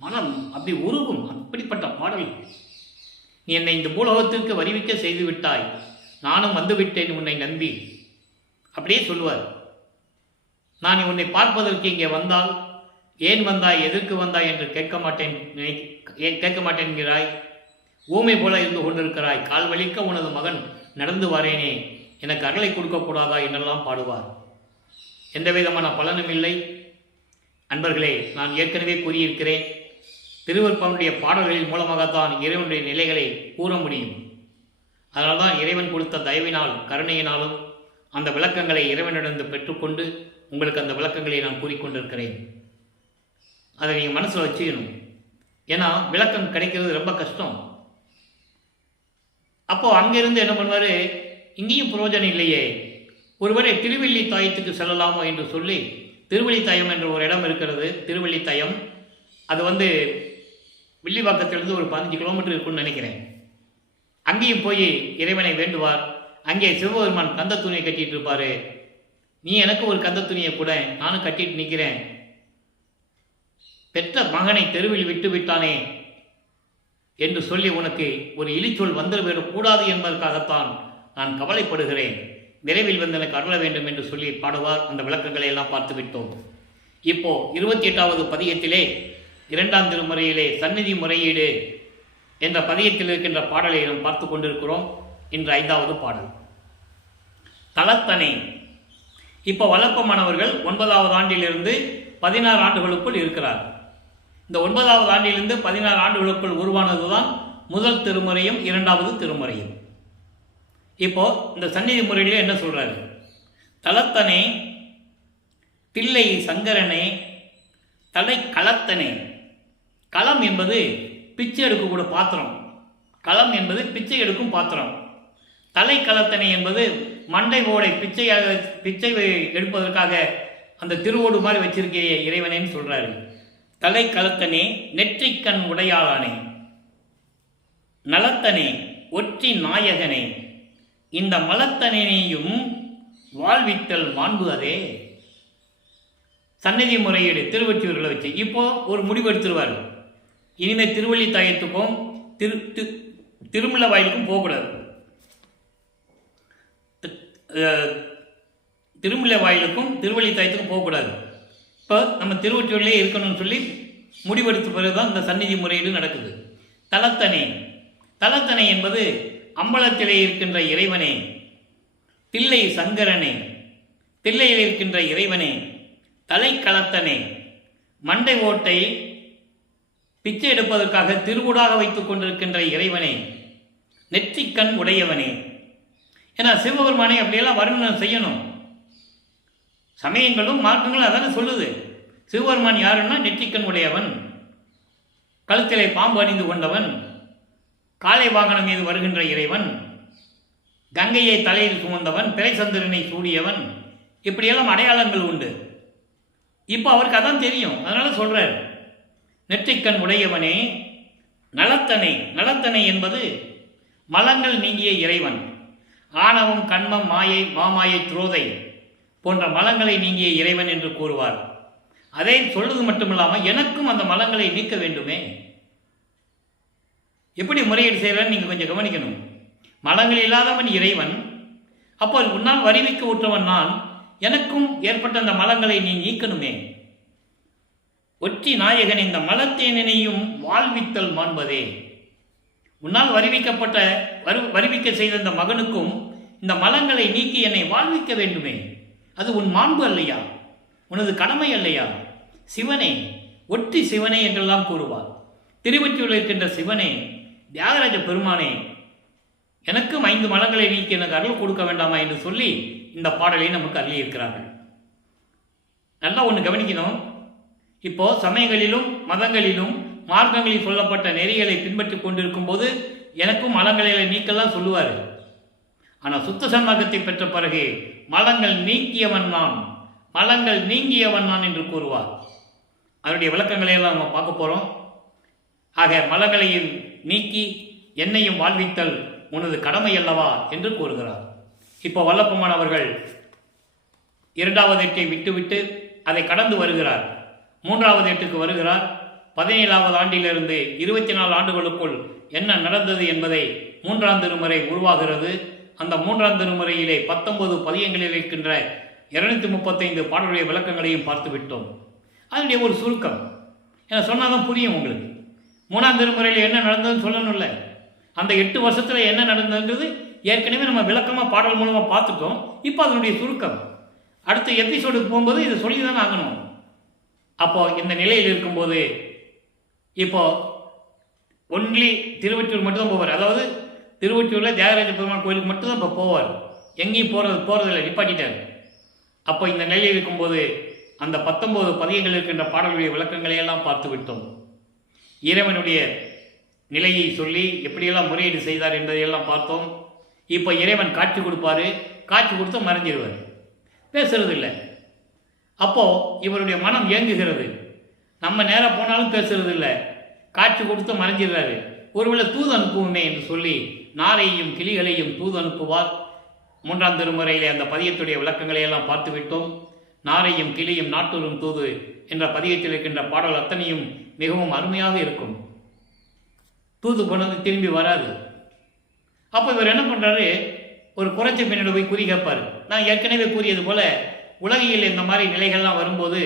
மனம் அப்படி உருகும். அப்படிப்பட்ட பாடல். நீ என்னை இந்த பூலோகத்திற்கு வருவிக்க செய்து விட்டாய், நானும் வந்துவிட்டேன் உன்னை நம்பி. அப்படியே சொல்லுவார். நான் உன்னை பார்ப்பதற்கு இங்கே வந்தால் ஏன் வந்தாய், எதற்கு வந்தாய் என்று கேட்க மாட்டேன் என்கிறாய். ஊமை போல இருந்து கொண்டிருக்கிறாய். கால் வலிக்க உனது மகன் நடந்து வாரேனே, எனக்கு அருளை கொடுக்கக்கூடாதா என்றெல்லாம் பாடுவார். எந்த விதமான பலனும் இல்லை. அன்பர்களே, நான் ஏற்கனவே கூறியிருக்கிறேன், திருவருட்பனுடைய பாடல்களின் மூலமாகத்தான் இறைவனுடைய நிலைகளை கூற முடியும். அதனால்தான் இறைவன் கொடுத்த தயவினால் கருணையினாலும் அந்த விளக்கங்களை இறைவனிடந்து பெற்றுக்கொண்டு உங்களுக்கு அந்த விளக்கங்களை நான் கூறிக்கொண்டிருக்கிறேன். அதை நீங்கள் மனசில் வச்சுக்கணும். ஏன்னா விளக்கம் கிடைக்கிறது ரொம்ப கஷ்டம். அப்போது அங்கிருந்து என்ன பண்ணுவார், இங்கேயும் பிரயோஜனம் இல்லையே, ஒருவரை திருவெள்ளித்தாயத்துக்கு செல்லலாமோ என்று சொல்லி திருவெள்ளித்தாயம் என்ற ஒரு இடம் இருக்கிறது. திருவெள்ளித்தாயம் அது வில்லிவாக்கத்திலிருந்து ஒரு 15 கிலோமீட்டர் இருக்குன்னு நினைக்கிறேன். அங்கேயும் போய் இறைவனை வேண்டுவார். அங்கே சிவபெருமான் கந்த துணியை கட்டிட்டு இருப்பார். நீ எனக்கு ஒரு கந்த துணியை கூட, நானும் கட்டிட்டு நிற்கிறேன். பெற்ற மகனை தெருவில் விட்டு விட்டானே என்று சொல்லி உனக்கு ஒரு இழிச்சொல் வந்துவிடக்கூடாது என்பதற்காகத்தான் நான் கவலைப்படுகிறேன். விரைவில் வந்து எனக்கு அருள வேண்டும் என்று சொல்லி பாடுவார். அந்த விளக்கங்களை எல்லாம் பார்த்து விட்டோம். இப்போ 28வது பதியத்திலே 2ஆம் திருமுறையிலே சந்நிதி முறையீடு என்ற பதியத்தில் இருக்கின்ற பாடலை நாம் பார்த்து கொண்டிருக்கிறோம். இன்று 5வது பாடல் தலத்தனை. இப்போ வளர்ப்பமானவர்கள் 9வது ஆண்டிலிருந்து 16 ஆண்டுகளுக்குள் இருக்கிறார். இந்த 9வது ஆண்டிலிருந்து 16 ஆண்டுகளுக்குள் உருவானதுதான் முதல் திருமுறையும் 2வது திருமுறையும். இப்போ இந்த சந்நிதி முறையிலே என்ன சொல்றாரு, தலத்தனே தில்லை சங்கரனே தலை களத்தனே. களம் என்பது பிச்சை எடுக்கக்கூடிய பாத்திரம். களம் என்பது பிச்சை எடுக்கும் பாத்திரம். தலை களத்தனை என்பது மண்டை ஓடை பிச்சை எடுப்பதற்காக அந்த திருவோடு மாதிரி வச்சிருக்கே இறைவனேன்னு சொல்றாரு. தலை களத்தனே நெற்றிக்கண் உடையாளானே, நலத்தனே ஒற்றி நாயகனே, இந்த மலத்தனையும் வாழ்வித்தல் மாண்பு அதே. சந்நிதி முறையீடு திருவொற்றியூர்களை வச்சு இப்போ ஒரு முடிவு எடுத்துருவார். இனிமேல் திருவள்ளித்தாயத்துக்கும் திருமுல்லை வாயிலுக்கும் போகக்கூடாது. திருமுல்லை வாயிலுக்கும் திருவள்ளித்தாயத்துக்கும் போகக்கூடாது. இப்போ நம்ம திருவொற்றியூர்லேயே இருக்கணும்னு சொல்லி முடிவெடுத்த பிறகுதான் இந்த சந்நிதி முறையீடு நடக்குது. தலத்தனை. தலத்தனை என்பது அம்பலத்திலே இருக்கின்ற இறைவனே, தில்லை சங்கரனே, தில்லையில் இருக்கின்ற இறைவனே, தலைக்களத்தனே, மண்டை ஓட்டை பிச்சை எடுப்பதற்காக திருவுடாக வைத்துக் கொண்டிருக்கின்ற இறைவனே, நெற்றிக்கண் உடையவனே. ஏன்னா சிவபெருமானை அப்படியெல்லாம் வர்ணனை செய்யணும். சமயங்களும் மார்க்கங்களும் அதான சொல்லுது. சிவபெருமான் யாருன்னா நெற்றிக்கண் உடையவன், கழுத்திலே பாம்பு அணிந்து கொண்டவன், காளை வாகனம் மீது வருகின்ற இறைவன், கங்கையை தலையில் சுமந்தவன், பிறைசந்திரனை சூடியவன், இப்படியெல்லாம் அடையாளங்கள் உண்டு. இப்போ அவருக்கு அதான் தெரியும். அதனால சொல்றார், நெற்றிக்கண் உடையவனே, நலத்தனை. நலத்தனை என்பது மலங்கள் நீங்கிய இறைவன். ஆணவம், கண்மம், மாயை, மாமாயை, துரோதை போன்ற மலங்களை நீங்கிய இறைவன் என்று கூறுவார். அதை சொல்வது மட்டுமில்லாமல் எனக்கும் அந்த மலங்களை நீக்க வேண்டுமே. எப்படி முறையீடு செய்கிறான்னு நீங்கள் கொஞ்சம் கவனிக்கணும். மலங்கள் இல்லாதவன் இறைவன். அப்போ உன்னால் வரிவிக்க ஊற்றவன் நான். எனக்கும் ஏற்பட்ட அந்த மலங்களை நீ நீக்கணுமே. ஒற்றி நாயகன் இந்த மலத்தேனையும் வாழ்வித்தல் மாண்பதே. உன்னால் வருவிக்க செய்த இந்த மகனுக்கும் இந்த மலங்களை நீக்கி என்னை வாழ்விக்க வேண்டுமே. அது உன் மாண்பு அல்லையா? உனது கடமை அல்லையா? சிவனே, ஒற்றி சிவனே என்றெல்லாம் கூறுவார். திருவொற்றியூரில் இருக்கின்ற சிவனே, தியாகராஜ பெருமானே, எனக்கும் 5 மலங்களை நீக்கி எனக்கு அருள் கொடுக்க வேண்டாமா என்று சொல்லி இந்த பாடலை நமக்கு அள்ளி இருக்கிறார்கள். நல்லா ஒன்று கவனிக்கணும். இப்போ சமயங்களிலும் மதங்களிலும் மார்க்கங்களில் சொல்லப்பட்ட நெறிகளை பின்பற்றி கொண்டிருக்கும் போது எனக்கும் மலங்களை நீக்கெல்லாம் சொல்லுவார். ஆனால் சுத்த சன்மார்க்கத்தை பெற்ற பிறகு மலங்கள் நீக்கியவன் நான், மலங்கள் நீங்கியவன் நான் என்று கூறுவார். அதனுடைய விளக்கங்களை எல்லாம் நம்ம பார்க்க போகிறோம். ஆக மலங்களையும் நீக்கி என்னையும் வாழ்வித்தல் உனது கடமை அல்லவா என்று கூறுகிறார். இப்போ வல்லப்பெருமான் அவர்கள் 2வது எட்டை விட்டுவிட்டு அதை கடந்து வருகிறார். 3வது எட்டுக்கு வருகிறார். 17வது ஆண்டிலிருந்து 24 ஆண்டுகளுக்குள் என்ன நடந்தது என்பதை 3ஆம் திருமுறை உருவாகிறது. அந்த 3ஆம் திருமுறையிலே 19 பதியங்களில் இருக்கின்ற 235 பாடலுடைய விளக்கங்களையும் பார்த்து விட்டோம். அதனுடைய ஒரு சுருக்கம் ஏன்னா சொன்னால் தான் புரியும் உங்களுக்கு. 3ஆம் திருமுறையில் என்ன நடந்ததுன்னு சொல்லணும்ல. அந்த 8 வருஷத்தில் என்ன நடந்ததுன்றது ஏற்கனவே நம்ம விளக்கமாக பாடல் மூலமாக பார்த்துட்டோம். இப்போ அதனுடைய சுருக்கம் அடுத்த எபிசோடுக்கு போகும்போது இதை சொல்லி தான் ஆகணும். அப்போது இந்த நிலையில் இருக்கும்போது இப்போ ஒன்லி திருவொற்றியூர் மட்டும்தான் போவார். அதாவது திருவொற்றியூரில் தியாகராஜ பெருமாள் கோயிலுக்கு மட்டும்தான் இப்போ போவார். எங்கேயும் போகிறதில்லை, நிப்பாட்டிட்டார். அப்போ இந்த நிலையில் இருக்கும்போது அந்த 19 பதியங்கள் இருக்கின்ற பாடல்களுடைய விளக்கங்களை எல்லாம் பார்த்து விட்டோம். இறைவனுடைய நிலையை சொல்லி எப்படியெல்லாம் முறையீடு செய்தார் என்பதையெல்லாம் பார்த்தோம். இப்போ இறைவன் காட்சி கொடுப்பாரு. காட்சி கொடுத்து மறைஞ்சிடுவார், பேசுறது இல்லை. அப்போது இவருடைய மனம் இயங்குகிறது. நம்ம நேராக போனாலும் பேசுறது இல்லை, காட்சி கொடுத்து மறைஞ்சிடுறாரு. ஒருவேளை தூது அனுப்புவோமே என்று சொல்லி நாரையும் கிளிகளையும் தூது அனுப்புவார். 3ஆம் திருமுறையிலே அந்த பதியத்துடைய விளக்கங்களை எல்லாம் பார்த்து விட்டோம். நாரையும் கிளியும் நாட்டூரும் தூது என்ற பதியத்தில் இருக்கின்ற பாடல் அத்தனையும் மிகவும் அருமையாக இருக்கும். தூது போனது திரும்பி வராது. அப்போ இவர் என்ன பண்ணுறாரு, ஒரு குறைச்ச பெண்ணோட போய் குறி கேட்பார். நான் ஏற்கனவே கூறியது போல உலகில் இந்த மாதிரி நிலைகள்லாம் வரும்போது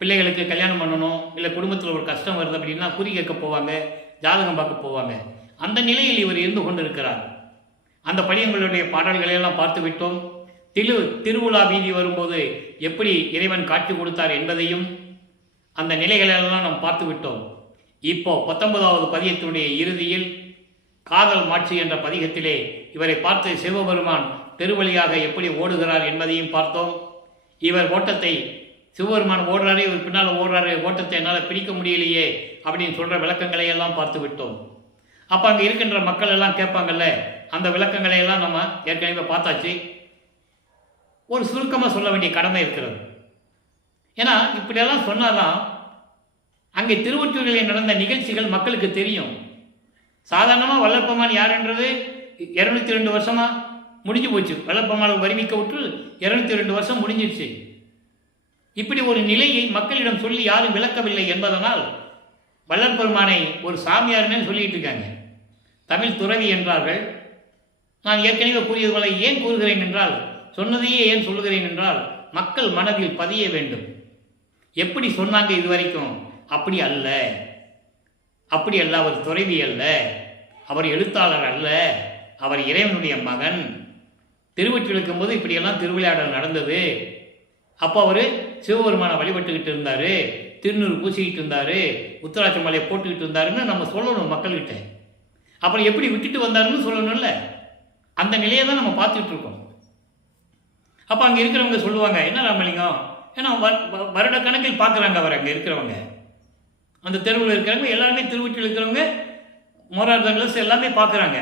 பிள்ளைகளுக்கு கல்யாணம் பண்ணணும், இல்லை குடும்பத்தில் ஒரு கஷ்டம் வருது அப்படின்னா குறி கேட்க போவாங்க, ஜாதகம் பார்க்க போவாங்க. அந்த நிலையில் இவர் இருந்து கொண்டு இருக்கிறார். அந்த படியங்களுடைய பாடல்களையெல்லாம் பார்த்து விட்டோம். திருவிழா வீதி வரும்போது எப்படி இறைவன் காட்சி கொடுத்தார் என்பதையும் அந்த நிலைகளெல்லாம் நாம் பார்த்து விட்டோம். இப்போ 19வது பதியத்தினுடைய இறுதியில் காதல் மாட்சி என்ற பதிகத்திலே இவரை பார்த்து சிவபெருமான் தெருவழியாக எப்படி ஓடுகிறார் என்பதையும் பார்த்தோம். இவர் ஓட்டத்தை சிவபெருமான் ஓடுறாரு, இவர் பின்னால் ஓடுறாரு, ஓட்டத்தை என்னால் பிடிக்க முடியலையே அப்படின்னு சொல்கிற விளக்கங்களை எல்லாம் பார்த்து விட்டோம். அப்போ அங்கே இருக்கின்ற மக்கள் எல்லாம் கேட்பாங்கல்ல, அந்த விளக்கங்களை எல்லாம் நம்ம ஏற்கனவே பார்த்தாச்சு. ஒரு சுருக்கமாக சொல்ல வேண்டிய கடமை இருக்கிறது. ஏன்னா இப்படியெல்லாம் சொன்னாதான் அங்கே திருவொற்றியூரில் நடந்த நிகழ்ச்சிகள் மக்களுக்கு தெரியும். சாதாரணமாக வல்லற்பெருமான் யாருன்றது 202 வருஷமாக முடிஞ்சு போச்சு. வல்லற்பெருமானை வருவிக்க விட்டு 202 வருஷம் முடிஞ்சிருச்சு. இப்படி ஒரு நிலையை மக்களிடம் சொல்லி யாரும் விளக்கவில்லை என்பதனால் வல்லற்பெருமானை ஒரு சாமியார்னு சொல்லிட்டு இருக்காங்க. தமிழ் துறவி என்றார்கள். நான் ஏற்கனவே கூறியது போல ஏன் கூறுகிறேன் என்றால், சொன்னதையே ஏன் சொல்லுகிறேன் என்றால், மக்கள் மனதில் பதிய வேண்டும். எப்படி சொன்னாங்க இதுவரைக்கும், அப்படி அல்ல, அப்படி அல்ல. அவர் துறவி அல்ல, அவர் எழுத்தாளர் அல்ல, அவர் இறைவனுடைய மகன். திருவொற்றியூர் இருக்கும்போது இப்படியெல்லாம் திருவிளையாடல் நடந்தது. அப்போ அவர் சிவபெருமானை வழிபட்டுக்கிட்டு இருந்தார், திருநூறு பூசிக்கிட்டு இருந்தார், உத்தராட்ச மலையை போட்டுக்கிட்டு இருந்தாருன்னு நம்ம சொல்லணும் மக்கள்கிட்ட. அப்புறம் எப்படி விட்டுட்டு வந்தாருன்னு சொல்லணும்ல. அந்த நிலையை தான் நம்ம பார்த்துக்கிட்டு இருக்கோம். அப்போ அங்கே இருக்கிறவங்க சொல்லுவாங்க, என்ன ராமலிங்கம், ஏன்னா வருட கணக்கில் பார்க்குறாங்க அவர் அங்கே இருக்கிறவங்க, அந்த தெருவில் இருக்கிறவங்க எல்லாருமே, திருவொற்றியூர் இருக்கிறவங்க மோரார்தங்களஸ் எல்லாமே பார்க்குறாங்க.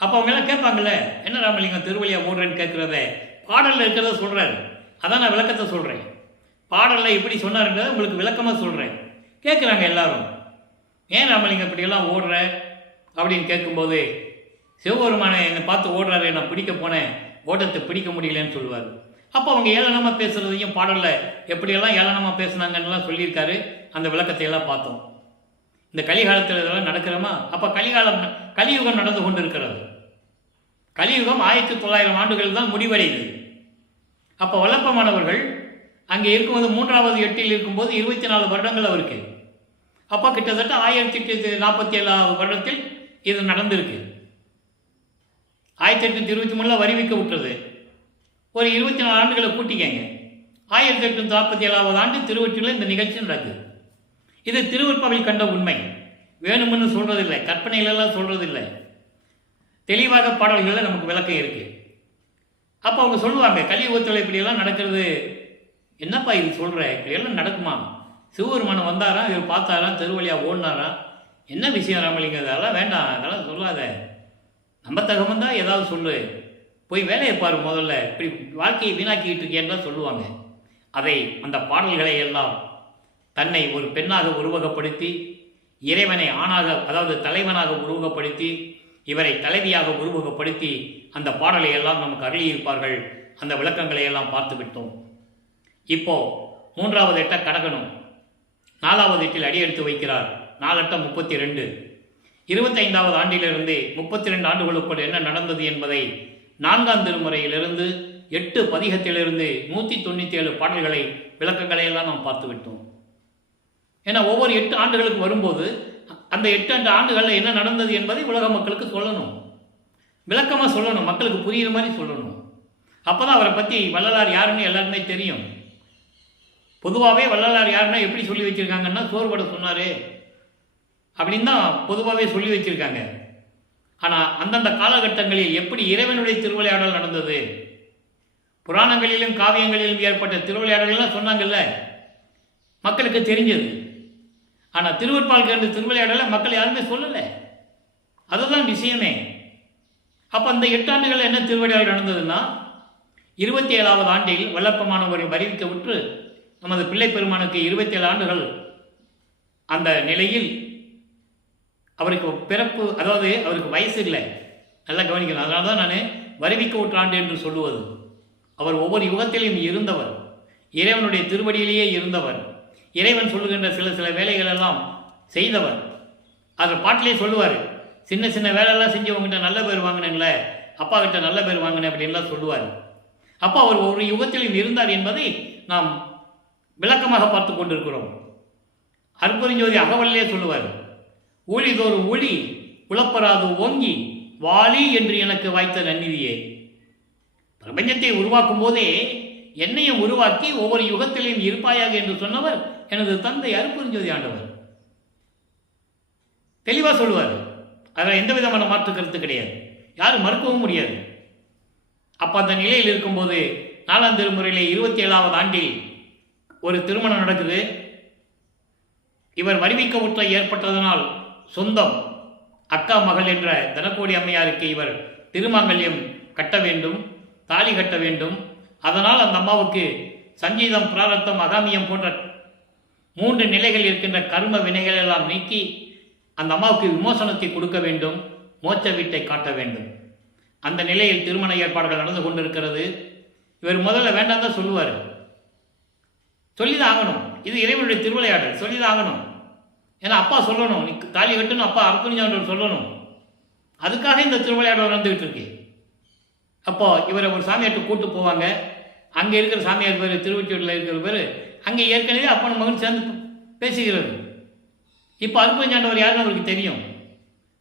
அப்போ அவங்க எல்லாம் கேட்பாங்கல்ல, என்ன ராமலிங்கம் திருவள்ளியா ஓடுறேன்னு கேட்குறத பாடலில் இருக்கிறத சொல்கிறாரு. அதான் நான் விளக்கத்தை சொல்கிறேன். பாடலில் எப்படி சொன்னாருன்றதை உங்களுக்கு விளக்கமாக சொல்கிறேன். கேட்குறாங்க எல்லாரும். ஏன் ராமலிங்கம் இப்படியெல்லாம் ஓடுற அப்படின்னு கேட்கும்போது, சிவபெருமானை என்னை பார்த்து ஓடுறாரு, நான் பிடிக்க போனேன், ஓட்டத்தை பிடிக்க முடியலன்னு சொல்லுவார். அப்போ அவங்க ஏளனமாக பேசுகிறதையும் பாடலில் எப்படியெல்லாம் ஏளனமாக பேசுனாங்கன்னெலாம் சொல்லியிருக்காரு. அந்த விளக்கத்தையெல்லாம் பார்த்தோம். இந்த கலிகாலத்தில் இதெல்லாம் நடக்கிறோமா? அப்போ கலியுகம் நடந்து கொண்டு இருக்கிறது. கலியுகம் 1900 ஆண்டுகள் தான் முடிவடையுது. அப்போ வல்லப்பமானவர்கள் அங்கே இருக்கும்போது 3வது எட்டில் இருக்கும்போது 24 வருடங்கள் அவருக்கு. அப்போ கிட்டத்தட்ட 1847 வருடத்தில் இது நடந்திருக்கு. 1823 அறிவிக்க விட்டுறது. ஒரு 24 ஆண்டுகளை கூட்டிக்கங்க. 1847 ஆண்டு திருவொற்றியில் இந்த நிகழ்ச்சி நடக்குது. இது திருவருட்பாவில் கண்ட உண்மை. வேணும்னு சொல்றதில்லை, கற்பனையிலெல்லாம் சொல்றதில்லை. தெளிவாக பாடல்களில் நமக்கு விளக்கம் இருக்கு. அப்போ அவங்க சொல்லுவாங்க, கலியுகத்தில் இப்படியெல்லாம் நடக்கிறது, என்னப்பா இது சொல்கிற, இப்படியெல்லாம் நடக்குமா? சிவபெருமானம் வந்தாராம், இவர் பார்த்தாராம், தெருவழியாக ஓடினாராம், என்ன விஷயம் ராமலிங்கம்? அதெல்லாம் வேண்டாம், அதெல்லாம் சொல்லாத, நம்ம தகவந்தா ஏதாவது சொல்லு, போய் வேலையை பாரு, முதல்ல இப்படி வாழ்க்கையை வீணாக்கிட்டு இருக்கேன்னு தான் சொல்லுவாங்க. அதை அந்த பாடல்களை எல்லாம் தன்னை ஒரு பெண்ணாக உருவகப்படுத்தி, இறைவனை ஆணாக, அதாவது தலைவனாக உருவகப்படுத்தி, இவரை தலைவியாக உருவகப்படுத்தி அந்த பாடலை எல்லாம் நமக்கு அருளியிருப்பார்கள். அந்த விளக்கங்களை எல்லாம் பார்த்து விட்டோம். இப்போ 3வது எட்டை கடக்கணும். 4வது எட்டில் அடி எடுத்து வைக்கிறார். 4 எட்டம் 32. 25வது ஆண்டிலிருந்து 32 ஆண்டுகளுக்குள் என்ன நடந்தது என்பதை 4ஆம் திருமுறையிலிருந்து 8 பதிகத்திலிருந்து 197 பாடல்களை விளக்கங்களை எல்லாம் நாம் பார்த்து விட்டோம். ஏன்னா ஒவ்வொரு 8 ஆண்டுகளுக்கு வரும்போது அந்த 8 ஆண்டுகளில் என்ன நடந்தது என்பதை உலக மக்களுக்கு சொல்லணும், விளக்கமாக சொல்லணும், மக்களுக்கு புரிகிற மாதிரி சொல்லணும். அப்போ தான் அவரை பற்றி வள்ளலார் யாருன்னு எல்லாருமே தெரியும். பொதுவாகவே வள்ளலார் யாருன்னா எப்படி சொல்லி வச்சுருக்காங்கன்னா, சோறுபட சொன்னார் அப்படின்னு தான் பொதுவாகவே சொல்லி வச்சுருக்காங்க. ஆனால் அந்தந்த காலகட்டங்களில் எப்படி இறைவனுடைய திருவிளையாடல் நடந்தது, புராணங்களிலும் காவியங்களிலும் ஏற்பட்ட திருவிளையாடலாம் சொன்னாங்கல்ல, மக்களுக்கு தெரிஞ்சது. ஆனால் திருவருட்பால் கண்ட திருவிளையாடலை மக்கள் யாருமே சொல்லலை. அதுதான் விஷயமே. அப்போ அந்த 8 ஆண்டுகள் என்ன திருவிளையாடல் நடந்ததுன்னா, 27வது ஆண்டில் வல்லப்பமானவர்கள் அறிவிக்க விட்டு நமது பிள்ளை பெருமானுக்கு 27 ஆண்டுகள் அந்த நிலையில் அவருக்கு பிறப்பு, அதாவது அவருக்கு வயசு இல்லை, நல்லா கவனிக்கணும். அதனால தான் நான் வருவிக்க விட்டாண்டு என்று சொல்லுவது. அவர் ஒவ்வொரு யுகத்திலும் இருந்தவர், இறைவனுடைய திருவடியிலேயே இருந்தவர், இறைவன் சொல்லுகின்ற சில வேலைகள் எல்லாம் செய்தவர். அதில் பாட்டிலே சொல்லுவார், சின்ன சின்ன வேலையெல்லாம் செஞ்சவங்ககிட்ட நல்ல பேர் வாங்கினேன்ல, அப்பா கிட்ட நல்ல பேர் வாங்கினேன் அப்படின்லாம் சொல்லுவார். அப்போ அவர் ஒவ்வொரு யுகத்திலும் இருந்தார் என்பதை நாம் விளக்கமாக பார்த்து கொண்டிருக்கிறோம். அருட்பெருஞ்சோதி அகவல்லே சொல்லுவார், ஊழிதோறும் ஊழி உளப்பராது ஓங்கி வாலி என்று எனக்கு வாய்த்த நன்னிதியே. பிரபஞ்சத்தை உருவாக்கும் போதே என்னையும் உருவாக்கி ஒவ்வொரு யுகத்திலையும் இருப்பாயாக என்று சொன்னவர் எனது தந்தை அருட்பெருஞ்சோதி ஆண்டவர். தெளிவாக சொல்லுவார். அதில் எந்த விதமான மாற்று கருத்து கிடையாது, யாரும் மறுக்கவும் முடியாது. அப்போ அந்த நிலையில் இருக்கும்போது 4ஆம் திருமுறையிலே 27வது ஆண்டில் ஒரு திருமணம் நடக்குது. இவர் வருவிக்க உற்ற ஏற்பட்டதனால் சொந்தம் அக்கா மகள் என்ற தனக்கோடி அம்மையாருக்கு இவர் திருமாங்கல்யம் கட்ட வேண்டும், தாலி கட்ட வேண்டும். அதனால் அந்த அம்மாவுக்கு சஞ்சீதம், பிராரத்தம், அகாமியம் போன்ற 3 நிலைகள் இருக்கின்ற கர்ம வினைகள் எல்லாம் நீக்கி அந்த அம்மாவுக்கு விமோசனத்தை கொடுக்க வேண்டும், மோட்ச வீட்டை காட்ட வேண்டும். அந்த நிலையில் திருமண ஏற்பாடுகள் நடந்து கொண்டிருக்கிறது. இவர் முதல்ல வேண்டாம் தான் சொல்லுவார், சொல்லிதான் ஆகணும், இது இறைவனுடைய திருவிளையாடல், சொல்லிதான் ஆகணும். ஏன்னா அப்பா சொல்லணும், நீ தாலி கட்டுன்னு அப்பா அருட்பெருஞ்சோதி சொல்லணும். அதுக்காக இந்த திருவிளையாடல் நடந்துகிட்டு இருக்கு. அப்போ இவரை ஒரு சாமியார்ட்ட கூட்டு போவாங்க. அங்கே இருக்கிற சாமியார் பேர், திருவொற்றியூரில் இருக்கிற பேர், அங்கே ஏற்கனவே அப்பன் மகன் சேர்ந்து பேசுகிறது. இப்போ அருட்பெருஞ்சாண்டவர் யாருன்னு அவருக்கு தெரியும்,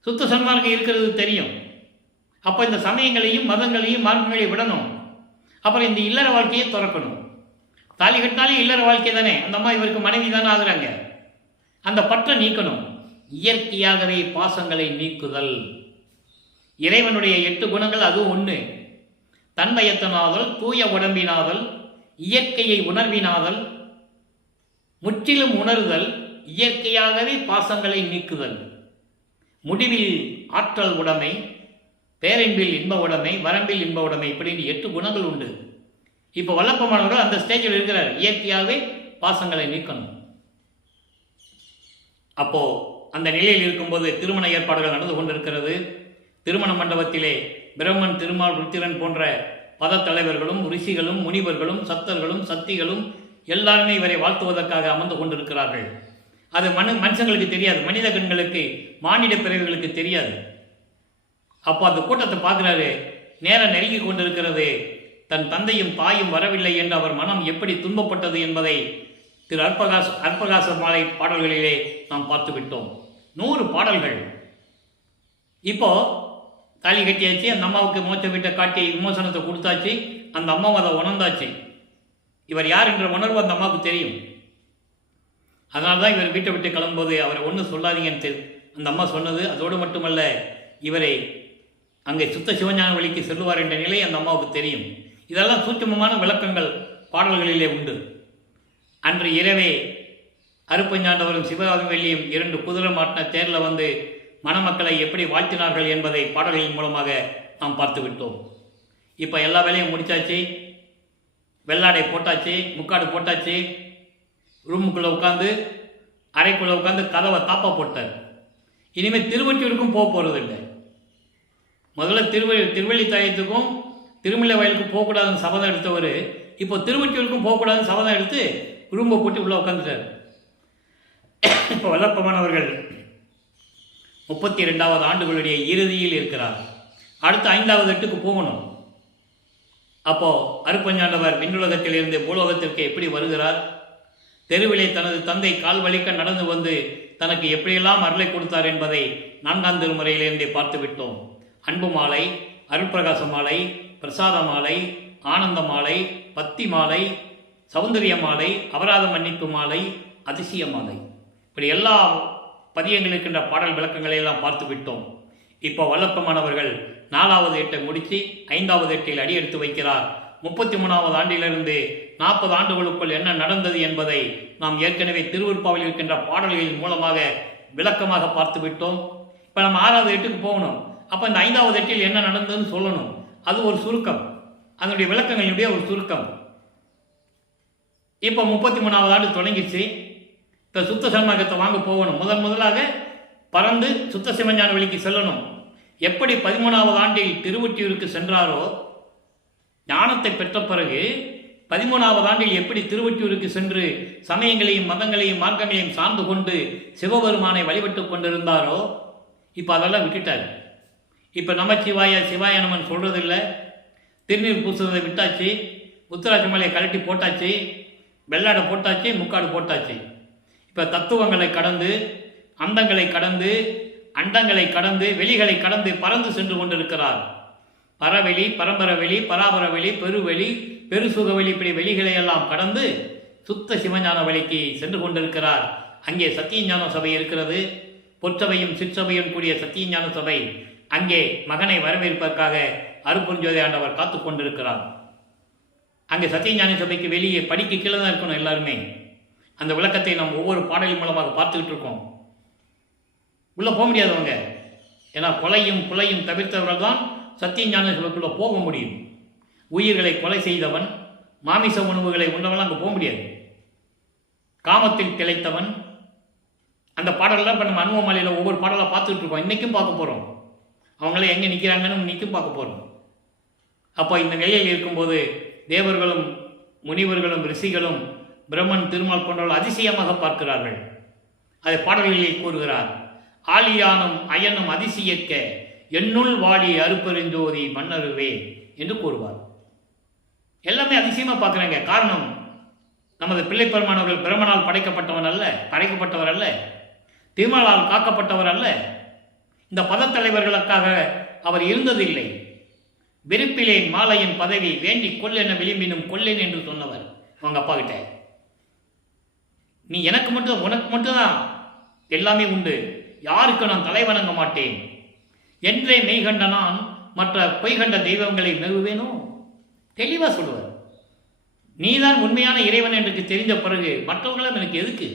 சுத்த சன்மார்க்கம் இருக்கிறது தெரியும். அப்போ இந்த சமயங்களையும் மதங்களையும் மார்க்கங்களையும் விடணும். அப்புறம் இந்த இல்லற வாழ்க்கையை திறக்கணும். தாலி கட்டினாலே இல்லற வாழ்க்கை தானே, அந்த அம்மா இவருக்கு மனைவி தானே ஆகுறாங்க. அந்த பற்றை நீக்கணும். இயற்கையாகவே பாசங்களை நீக்குதல், இறைவனுடைய 8 குணங்கள் அதுவும் ஒன்று. தன்மயத்தனாதல், தூய உடம்பினாதல், இயற்கையை உணர்வினாதல், முற்றிலும் உணர்தல், இயற்கையாகவே பாசங்களை நீக்குதல், முடிவில் ஆற்றல் உடைமை, பேரன்பில் இன்ப உடைமை, வரம்பில் இன்ப உடைமை, இப்படின்னு 8 குணங்கள் உண்டு. இப்போ வல்லப்பமானவர்கள் அந்த ஸ்டேஜில் இருக்கிறார், இயற்கையாகவே பாசங்களை நீக்கணும். அப்போ அந்த நிலையில் இருக்கும்போது திருமண ஏற்பாடுகள் நடந்து கொண்டிருக்கிறது. திருமண மண்டபத்திலே பிரம்மன், திருமால், ருத்திரன் போன்ற பத தலைவர்களும் ரிஷிகளும் முனிவர்களும் சத்தர்களும் சக்திகளும் எல்லாருமே இவரை வாழ்த்துவதற்காக அமர்ந்து கொண்டிருக்கிறார்கள். அது மனுஷங்களுக்கு தெரியாது, மனித கண்களுக்கு, மானிட பிறவிகளுக்கு தெரியாது. அப்போ அந்த கூட்டத்தை பார்க்குறாரு, நேரம் நெருங்கி கொண்டிருக்கிறது, தன் தந்தையும் தாயும் வரவில்லை என்று அவர் மனம் எப்படி துன்பப்பட்டது என்பதை திரு அற்பகாச மாலை பாடல்களிலே நாம் பார்த்து விட்டோம். 100 பாடல்கள். இப்போ தாலி கட்டியாச்சு, அந்த அம்மாவுக்கு மோச்ச வீட்டை காட்டி விமோசனத்தை கொடுத்தாச்சு, அந்த அம்மாவை அதை உணர்ந்தாச்சு. இவர் யார் என்ற உணர்வு அந்த அம்மாவுக்கு தெரியும். அதனால தான் இவர் வீட்டை விட்டு கிளம்பும்போது அவரை ஒன்றும் சொல்லாதீங்கன்னு அந்த அம்மா சொன்னது. அதோடு மட்டுமல்ல, இவரை அங்கே சுத்த சிவஞான வழிக்கு செல்லுவார் என்ற நிலை அந்த அம்மாவுக்கு தெரியும். இதெல்லாம் சூட்சமமான விளக்கங்கள் பாடல்களிலே உண்டு. அன்று இரவே அருப்பஞ்சாண்டவரும் சிவகாமி வெள்ளியும் 2 குதிரை மாட்டின தேரில் வந்து மணமக்களை எப்படி வாழ்த்தினார்கள் என்பதை பாடல்களின் மூலமாக நாம் பார்த்து விட்டோம். இப்போ எல்லா வேலையும் முடித்தாச்சு, வெள்ளாடை போட்டாச்சு, முக்காடு போட்டாச்சு, ரூமுக்குள்ளே உட்காந்து அறைக்குள்ளே உட்காந்து கதவை தாப்பா போட்டார். இனிமேல் திருவொற்றியூருக்கும் போக போகிறதில்லை. முதல்ல திருவள்ளித்தாயத்துக்கும் திருமலை வயலுக்கும் போகக்கூடாதுன்னு சபதம் எடுத்தவர் இப்போ திருவொற்றியூருக்கும் போகக்கூடாதுன்னு சபதம் எடுத்து ரூம்பை போட்டு உள்ளே உட்காந்துட்டார். இப்போ வல்லப்பமானவர்கள் 32வது ஆண்டுகளுடைய இறுதியில் இருக்கிறார். அடுத்த 5வது எட்டுக்கு போகணும். அப்போது அருப்பஞ்சாண்டவர் விண்ணுலகத்திலிருந்து பூலோகத்திற்கு எப்படி வருகிறார், தெருவிலே தனது தந்தை கால் வலிக்க நடந்து வந்து தனக்கு எப்படியெல்லாம் அருளை கொடுத்தார் என்பதை 4ஆம் திருமுறையிலிருந்தே பார்த்து விட்டோம். அன்பு மாலை, அருட்பிரகாச மாலை, பிரசாத மாலை, ஆனந்த மாலை, பத்தி மாலை, சௌந்தரிய மாலை, அபராத மன்னிப்பு மாலை, அதிசய மாலை, இப்படி எல்லா பதியங்கள் இருக்கின்ற பாடல் விளக்கங்களை எல்லாம் பார்த்து விட்டோம். இப்போ வல்லப்பமானவர்கள் 4வது எட்டை முடித்து 5வது எட்டில் அடி எடுத்து வைக்கிறார். 33வது ஆண்டிலிருந்து 40 ஆண்டுகளுக்குள் என்ன நடந்தது என்பதை நாம் ஏற்கனவே திருவிற்பாவில் இருக்கின்ற பாடல்களின் மூலமாக விளக்கமாக பார்த்து விட்டோம். இப்போ நம்ம 6வது எட்டுக்கு போகணும். அப்போ இந்த 5வது எட்டில் என்ன நடந்ததுன்னு சொல்லணும். அது ஒரு சுருக்கம், அதனுடைய விளக்கங்களுடைய ஒரு சுருக்கம். இப்போ 33வது ஆண்டு தொடங்கிச்சு. இப்போ சுத்த சன்மார்க்கத்தை வாங்க போகணும். முதலாக பறந்து சுத்த சிவஞான வழிக்கு செல்லணும். எப்படி 13வது ஆண்டில் திருவொற்றியூருக்கு சென்றாரோ, ஞானத்தை பெற்ற பிறகு 13வது ஆண்டில் எப்படி திருவொற்றியூருக்கு சென்று சமயங்களையும் மதங்களையும் மார்க்கங்களையும் சார்ந்து கொண்டு சிவபெருமானை வழிபட்டு கொண்டிருந்தாரோ, இப்போ அதெல்லாம் விட்டுட்டார். இப்போ நமச்சிவாய சிவாய நமன் சொல்கிறதில்லை, திருநீர் பூசுறதை விட்டாச்சு, உத்தராட்ச மலையை கழட்டி போட்டாச்சு, வெள்ளாடை போட்டாச்சு, முக்காடு போட்டாச்சு. இப்போ தத்துவங்களை கடந்து, அந்தங்களை கடந்து, அண்டங்களை கடந்து, வெளிகளை கடந்து பறந்து சென்று கொண்டிருக்கிறார். பரவெளி, பரம்பரவெளி, பராபரவெளி, பெருவெளி, பெருசுகவெளி, இப்படி வெளிகளை எல்லாம் கடந்து சுத்த சிவஞான வழிக்கு சென்று கொண்டிருக்கிறார். அங்கே சத்தியஞான சபை இருக்கிறது. பொற்சபையும் சிற்சபையும் கூடிய சத்தியஞான சபை. அங்கே மகனை வரவேற்பதற்காக அருட்பெருஞ்சோதி ஆண்டவர் காத்து கொண்டிருக்கிறார். அங்கே சத்தியஞான சபைக்கு வெளியே படிக்கு கீழே தான் இருக்கணும் எல்லாருமே. அந்த விளக்கத்தை நாம் ஒவ்வொரு பாடலின் மூலமாக பார்த்துக்கிட்டு இருக்கோம். உள்ளே போக முடியாதவங்க, ஏன்னா கொலையும் கொலையும் தவிர்த்தவர்கள் தான் சத்தியஞான சபைக்குள்ளே போக முடியும். உயிர்களை கொலை செய்தவன், மாமிச உணவுகளை உண்டவன் அங்கே போக முடியாது. காமத்தில் திளைத்தவன், அந்த பாடலாம் இப்போ நம்ம அனுபவமாலையில் ஒவ்வொரு பாடலாக பார்த்துக்கிட்டு இருக்கோம். இன்றைக்கும் பார்க்க போகிறோம். அவங்களே எங்கே நிற்கிறாங்கன்னு இன்றைக்கும் பார்க்க போகிறோம். அப்போ இந்த நிலையில் இருக்கும்போது தேவர்களும் முனிவர்களும் ரிஷிகளும் பிரம்மன், திருமால் போன்றவர்கள் அதிசயமாக பார்க்கிறார்கள். அதை பாடல்களிலே கூறுகிறார். ஆலியானும் அயனும் அதிசயக்க என்னுள் வாடி அருப்பெருஞ்சோதி மன்னருவே என்று கூறுவார். எல்லாமே அதிசயமாக பார்க்குறாங்க. காரணம், நமது பிள்ளை பெருமானவர்கள் பிரம்மனால் படைக்கப்பட்டவன் அல்ல, படைக்கப்பட்டவர் அல்ல, திருமாலால் காக்கப்பட்டவர் அல்ல. இந்த பதத்தலைவர்களுக்காக அவர் இருந்ததில்லை. வெறுப்பிலேன் மாலையின் பதவி வேண்டி கொல்லென விளிம்பினும் கொல்லேன் என்று சொன்னவர் அவங்க அப்பா கிட்ட. நீ எனக்கு மட்டும், உனக்கு மட்டும்தான் எல்லாமே உண்டு, யாருக்கு நான் தலை வணங்க மாட்டேன் என்றே மெய்கண்ட நான் மற்ற பொய்கண்ட தெய்வங்களை மெகுவேனோ தெளிவாக சொல்லுவார். நீதான் உண்மையான இறைவன் என்று தெரிந்த பிறகு மற்றவர்களும் எனக்கு எதுக்கு?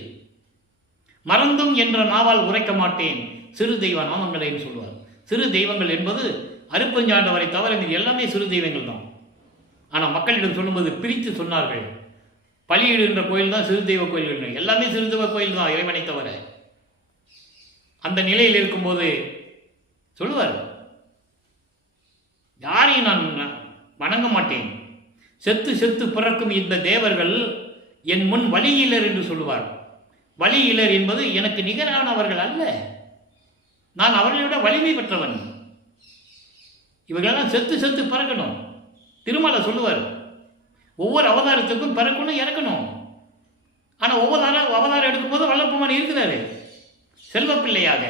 மறந்தும் என்ற நாவால் உரைக்க மாட்டேன் சிறு தெய்வ நாமங்களை சொல்லுவார். சிறு தெய்வங்கள் என்பது அருப்பஞ்சாண்டவரை தவிர இது எல்லாமே சிறு தெய்வங்கள் தான். ஆனால் மக்களிடம் சொல்லும்போது பிரித்து சொன்னார்கள். பலியிடுகின்ற கோயில் தான் சிறு தெய்வ கோயில், எல்லாமே சிறு தெய்வ கோயில் தான் இறைவனை தவிர. அந்த நிலையில் இருக்கும்போது சொல்லுவார், யாரையும் நான் வணங்க மாட்டேன், செத்து செத்து பிறக்கும் இந்த தேவர்கள் என் முன் வலியிலர் என்று சொல்லுவார். வலியிலர் என்பது எனக்கு நிகரானவர்கள் அல்ல, நான் அவர்களை விட வலிமை பெற்றவன், இவர்களெல்லாம் செத்து செத்து பிறக்கணும். திருமலை சொல்லுவார், ஒவ்வொரு அவதாரத்துக்கும் பிறக்கணும் இறக்கணும். ஆனால் ஒவ்வொரு அவதாரம் எடுக்கும்போது வல்லப்பெருமான் இருக்கிறாரு செல்வப்பிள்ளையாக.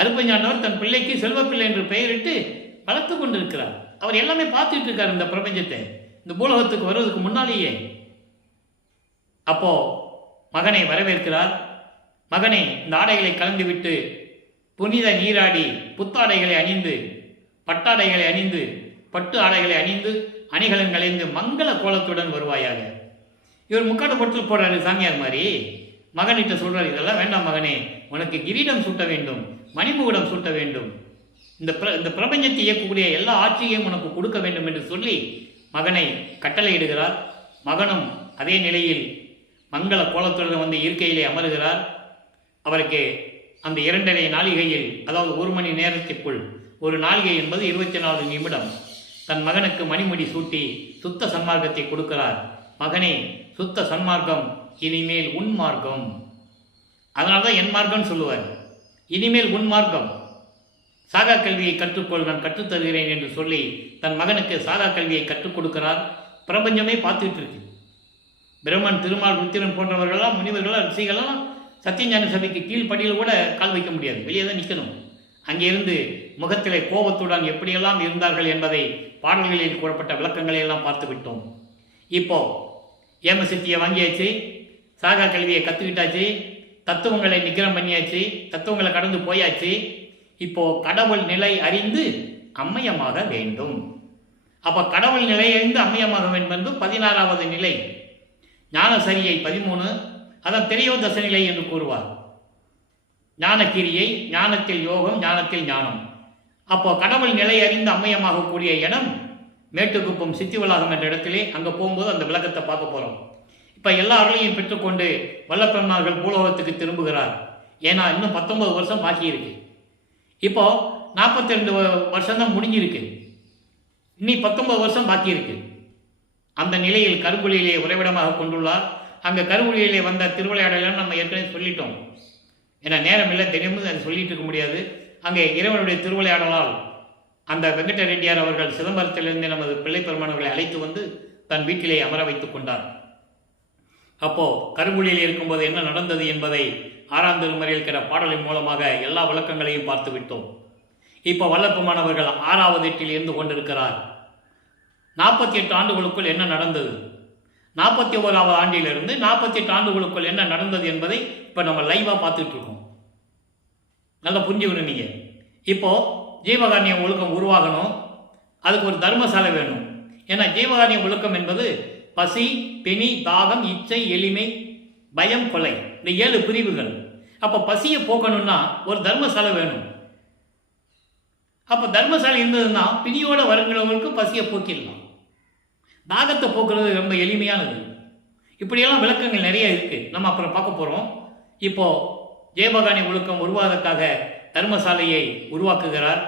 அருப்பஞ்சாண்டவர் தன் பிள்ளைக்கு செல்வப்பிள்ளை என்று பெயரிட்டு வளர்த்து கொண்டிருக்கிறார். அவர் எல்லாமே பார்த்துட்டு இருக்கார் இந்த பிரபஞ்சத்தை, இந்த பூலோகத்துக்கு வருவதற்கு முன்னாலேயே. அப்போ மகனை வரவேற்கிறார். மகனை இந்த ஆடைகளை கலந்துவிட்டு புனித நீராடி புத்தாடைகளை அணிந்து பட்டாடைகளை அணிந்து பட்டு ஆடைகளை அணிந்து அணிகலன் கலைந்து மங்கள கோலத்துடன் வருவாயாக. இவர் முக்காட்டு பொட்டு போடுறாரு சாமியார் மாதிரி. மகனிட்ட சொல்றாரு, இதெல்லாம் வேண்டாம் மகனே, உனக்கு கிரீடம் சூட்ட வேண்டும், மணிமுகுடம் சூட்ட வேண்டும், இந்த பிரபஞ்சத்தை இயக்கக்கூடிய எல்லா ஆட்சியையும் உனக்கு கொடுக்க வேண்டும் என்று சொல்லி மகனை கட்டளையிடுகிறார். மகனும் அதே நிலையில் மங்கள கோலத்துடன் வந்து இருக்கையிலே அமருகிறார். அவருக்கு அந்த 2.5 நாளிகையில், அதாவது 1 மணி நேரத்திற்குள், ஒரு நாளிகை என்பது 24 நிமிடம், தன் மகனுக்கு மணிமுடி சூட்டி சுத்த சன்மார்க்கத்தை கொடுக்கிறார். மகனே, சுத்த சன்மார்க்கம் இனிமேல் உன் மார்க்கம். அதனால தான் என் மார்க்கம் சொல்லுவார். இனிமேல் உன் மார்க்கம், சாகா கல்வியை கற்றுக்கொள், நான் கற்றுத்தருகிறேன் என்று சொல்லி தன் மகனுக்கு சாகா கல்வியை கற்றுக் கொடுக்கிறார். பிரபஞ்சமே பார்த்துட்டு இருக்கு. பிரம்மன், திருமால், ருத்திரன் போன்றவர்களெல்லாம், முனிவர்களாம், ரிஷிகளெல்லாம் சத்தியஞான சபைக்கு கீழ்ப்படியில் கூட கால் வைக்க முடியாது, வெளியே தான் நிற்கணும். அங்கிருந்து முகத்திலே கோபத்துடன் எப்படியெல்லாம் இருந்தார்கள் என்பதை பாடல்களில் கூறப்பட்ட விளக்கங்களை எல்லாம் பார்த்து விட்டோம். இப்போ ஏமசித்தியை வாங்கியாச்சு, சாகா கல்வியை கற்றுக்கிட்டாச்சு, தத்துவங்களை நிகிரம் பண்ணியாச்சு, தத்துவங்களை கடந்து போயாச்சு. இப்போ கடவுள் நிலை அறிந்து அம்மையமாக வேண்டும். அப்போ கடவுள் நிலை அறிந்து அம்மையமாக வேண்டும் என்பது 16வது நிலை. ஞானசரியை 13, அதான் திரையோதச நிலை என்று கூறுவார். ஞானக்கிரியை, ஞானத்தில் யோகம், ஞானத்தில் ஞானம். அப்போ கடவுள் நிலை அறிந்து அம்மையமாக கூடிய இடம் மேட்டுக்குப்பம் சித்திவளாகம் என்ற இடத்திலே. அங்கே போகும்போது அந்த விளக்கத்தை பார்க்க போகிறோம். இப்போ எல்லா அருளையும் பெற்றுக்கொண்டு வல்லப்பெருமார்கள் பூலோகத்துக்கு திரும்புகிறார். ஏன்னா இன்னும் 19 வருஷம் பாக்கி இருக்கு. இப்போ 42 வருஷம் தான் முடிஞ்சிருக்கு, இன்னி 19 வருஷம் பாக்கி இருக்கு. அந்த நிலையில் கருங்குழியிலே உறைவிடமாக கொண்டுள்ளார். அங்கே கருங்குழியிலே வந்த திருவிளையாடலாம் நம்ம ஏற்கனவே சொல்லிட்டோம். ஏன்னா நேரம் இல்லை, தினமும் அதை சொல்லிட்டு இருக்க முடியாது. அங்கே இறைவனுடைய திருவிளையாடலால் அந்த வெங்கட ரெட்டியார் அவர்கள் சிதம்பரத்திலிருந்து நமது பிள்ளை பெருமானவர்களை அழைத்து வந்து தன் வீட்டிலே அமர வைத்துக் கொண்டார். அப்போ கருங்குழியில் இருக்கும்போது என்ன நடந்தது என்பதை 6ஆம் திருமுறையில் இருக்கிற பாடலின் மூலமாக எல்லா விளக்கங்களையும் பார்த்து விட்டோம். இப்போ வல்லப்பெருமானவர்கள் 6வது எட்டில் இருந்து கொண்டிருக்கிறார். 48 ஆண்டுகளுக்குள் என்ன நடந்தது, 41வது ஆண்டிலிருந்து 48 ஆண்டுகளுக்குள் என்ன நடந்தது என்பதை இப்போ நம்ம லைவாக பார்த்துட்டு இருக்கோம். நல்லா புரிஞ்சுக்கணும் நீங்கள். இப்போ ஜீவகாருண்ய ஒழுக்கம் உருவாகணும், அதுக்கு ஒரு தர்மசாலை வேணும். ஏன்னா ஜீவகாருண்ய ஒழுக்கம் என்பது பசி, பிணி, தாகம், இச்சை, எளிமை, பயம், கொலை, இந்த 7 பிரிவுகள். அப்போ பசியை போக்கணும்னா ஒரு தர்மசாலை வேணும். அப்போ தர்மசாலை இருந்ததுன்னா பிணியோட வருகிறவங்களுக்கு பசியை போக்கிடலாம். தாகத்தை போக்குறது ரொம்ப எளிமையானது. இப்படியெல்லாம் விளக்கங்கள் நிறைய இருக்குது, நம்ம அப்புறம் பார்க்க போகிறோம். இப்போது ஜீவகாருண்ய ஒழுக்கம் உருவாவதற்காக தர்மசாலையை உருவாக்குகிறார்.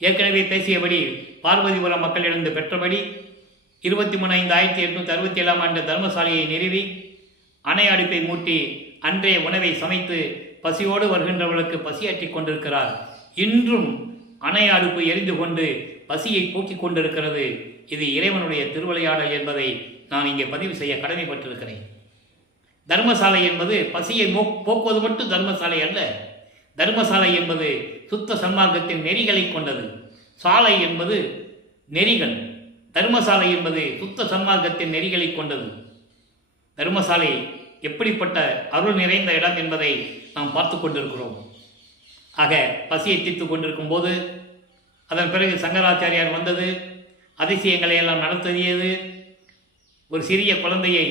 ஏற்கனவே பேசியபடி பார்வதிபுரம் மக்களிடம் பெற்றபடி 23/5/1867 ஆண்டு தர்மசாலையை நிறுவி அணை அடுப்பை மூட்டி அன்றைய உணவை சமைத்து பசியோடு வருகின்றவர்களுக்கு பசியாற்றிக் கொண்டிருக்கிறார். இன்றும் அணை அடுப்பு எரிந்து கொண்டு பசியை போக்கிக் கொண்டிருக்கிறது. இது இறைவனுடைய திருவிளையாடல் என்பதை நான் இங்கே பதிவு செய்ய கடமைப்பட்டிருக்கிறேன். தர்மசாலை என்பது பசியை போக்குவது மட்டும் தர்மசாலை அல்ல. தர்மசாலை என்பது சுத்த சன்மார்க்கத்தின் நெறிகளை கொண்டது. சாலை என்பது நெறிகள், தர்மசாலை என்பது சுத்த சன்மார்க்கத்தின் நெறிகளை கொண்டது. தர்மசாலை எப்படிப்பட்ட அருள் நிறைந்த இடம் என்பதை நாம் பார்த்து கொண்டிருக்கிறோம். ஆக பசியை தீர்த்து கொண்டிருக்கும் போது அதன் பிறகு சங்கராச்சாரியார் வந்தது, அதிசயங்களை எல்லாம் நடத்தியது, ஒரு சிறிய குழந்தையை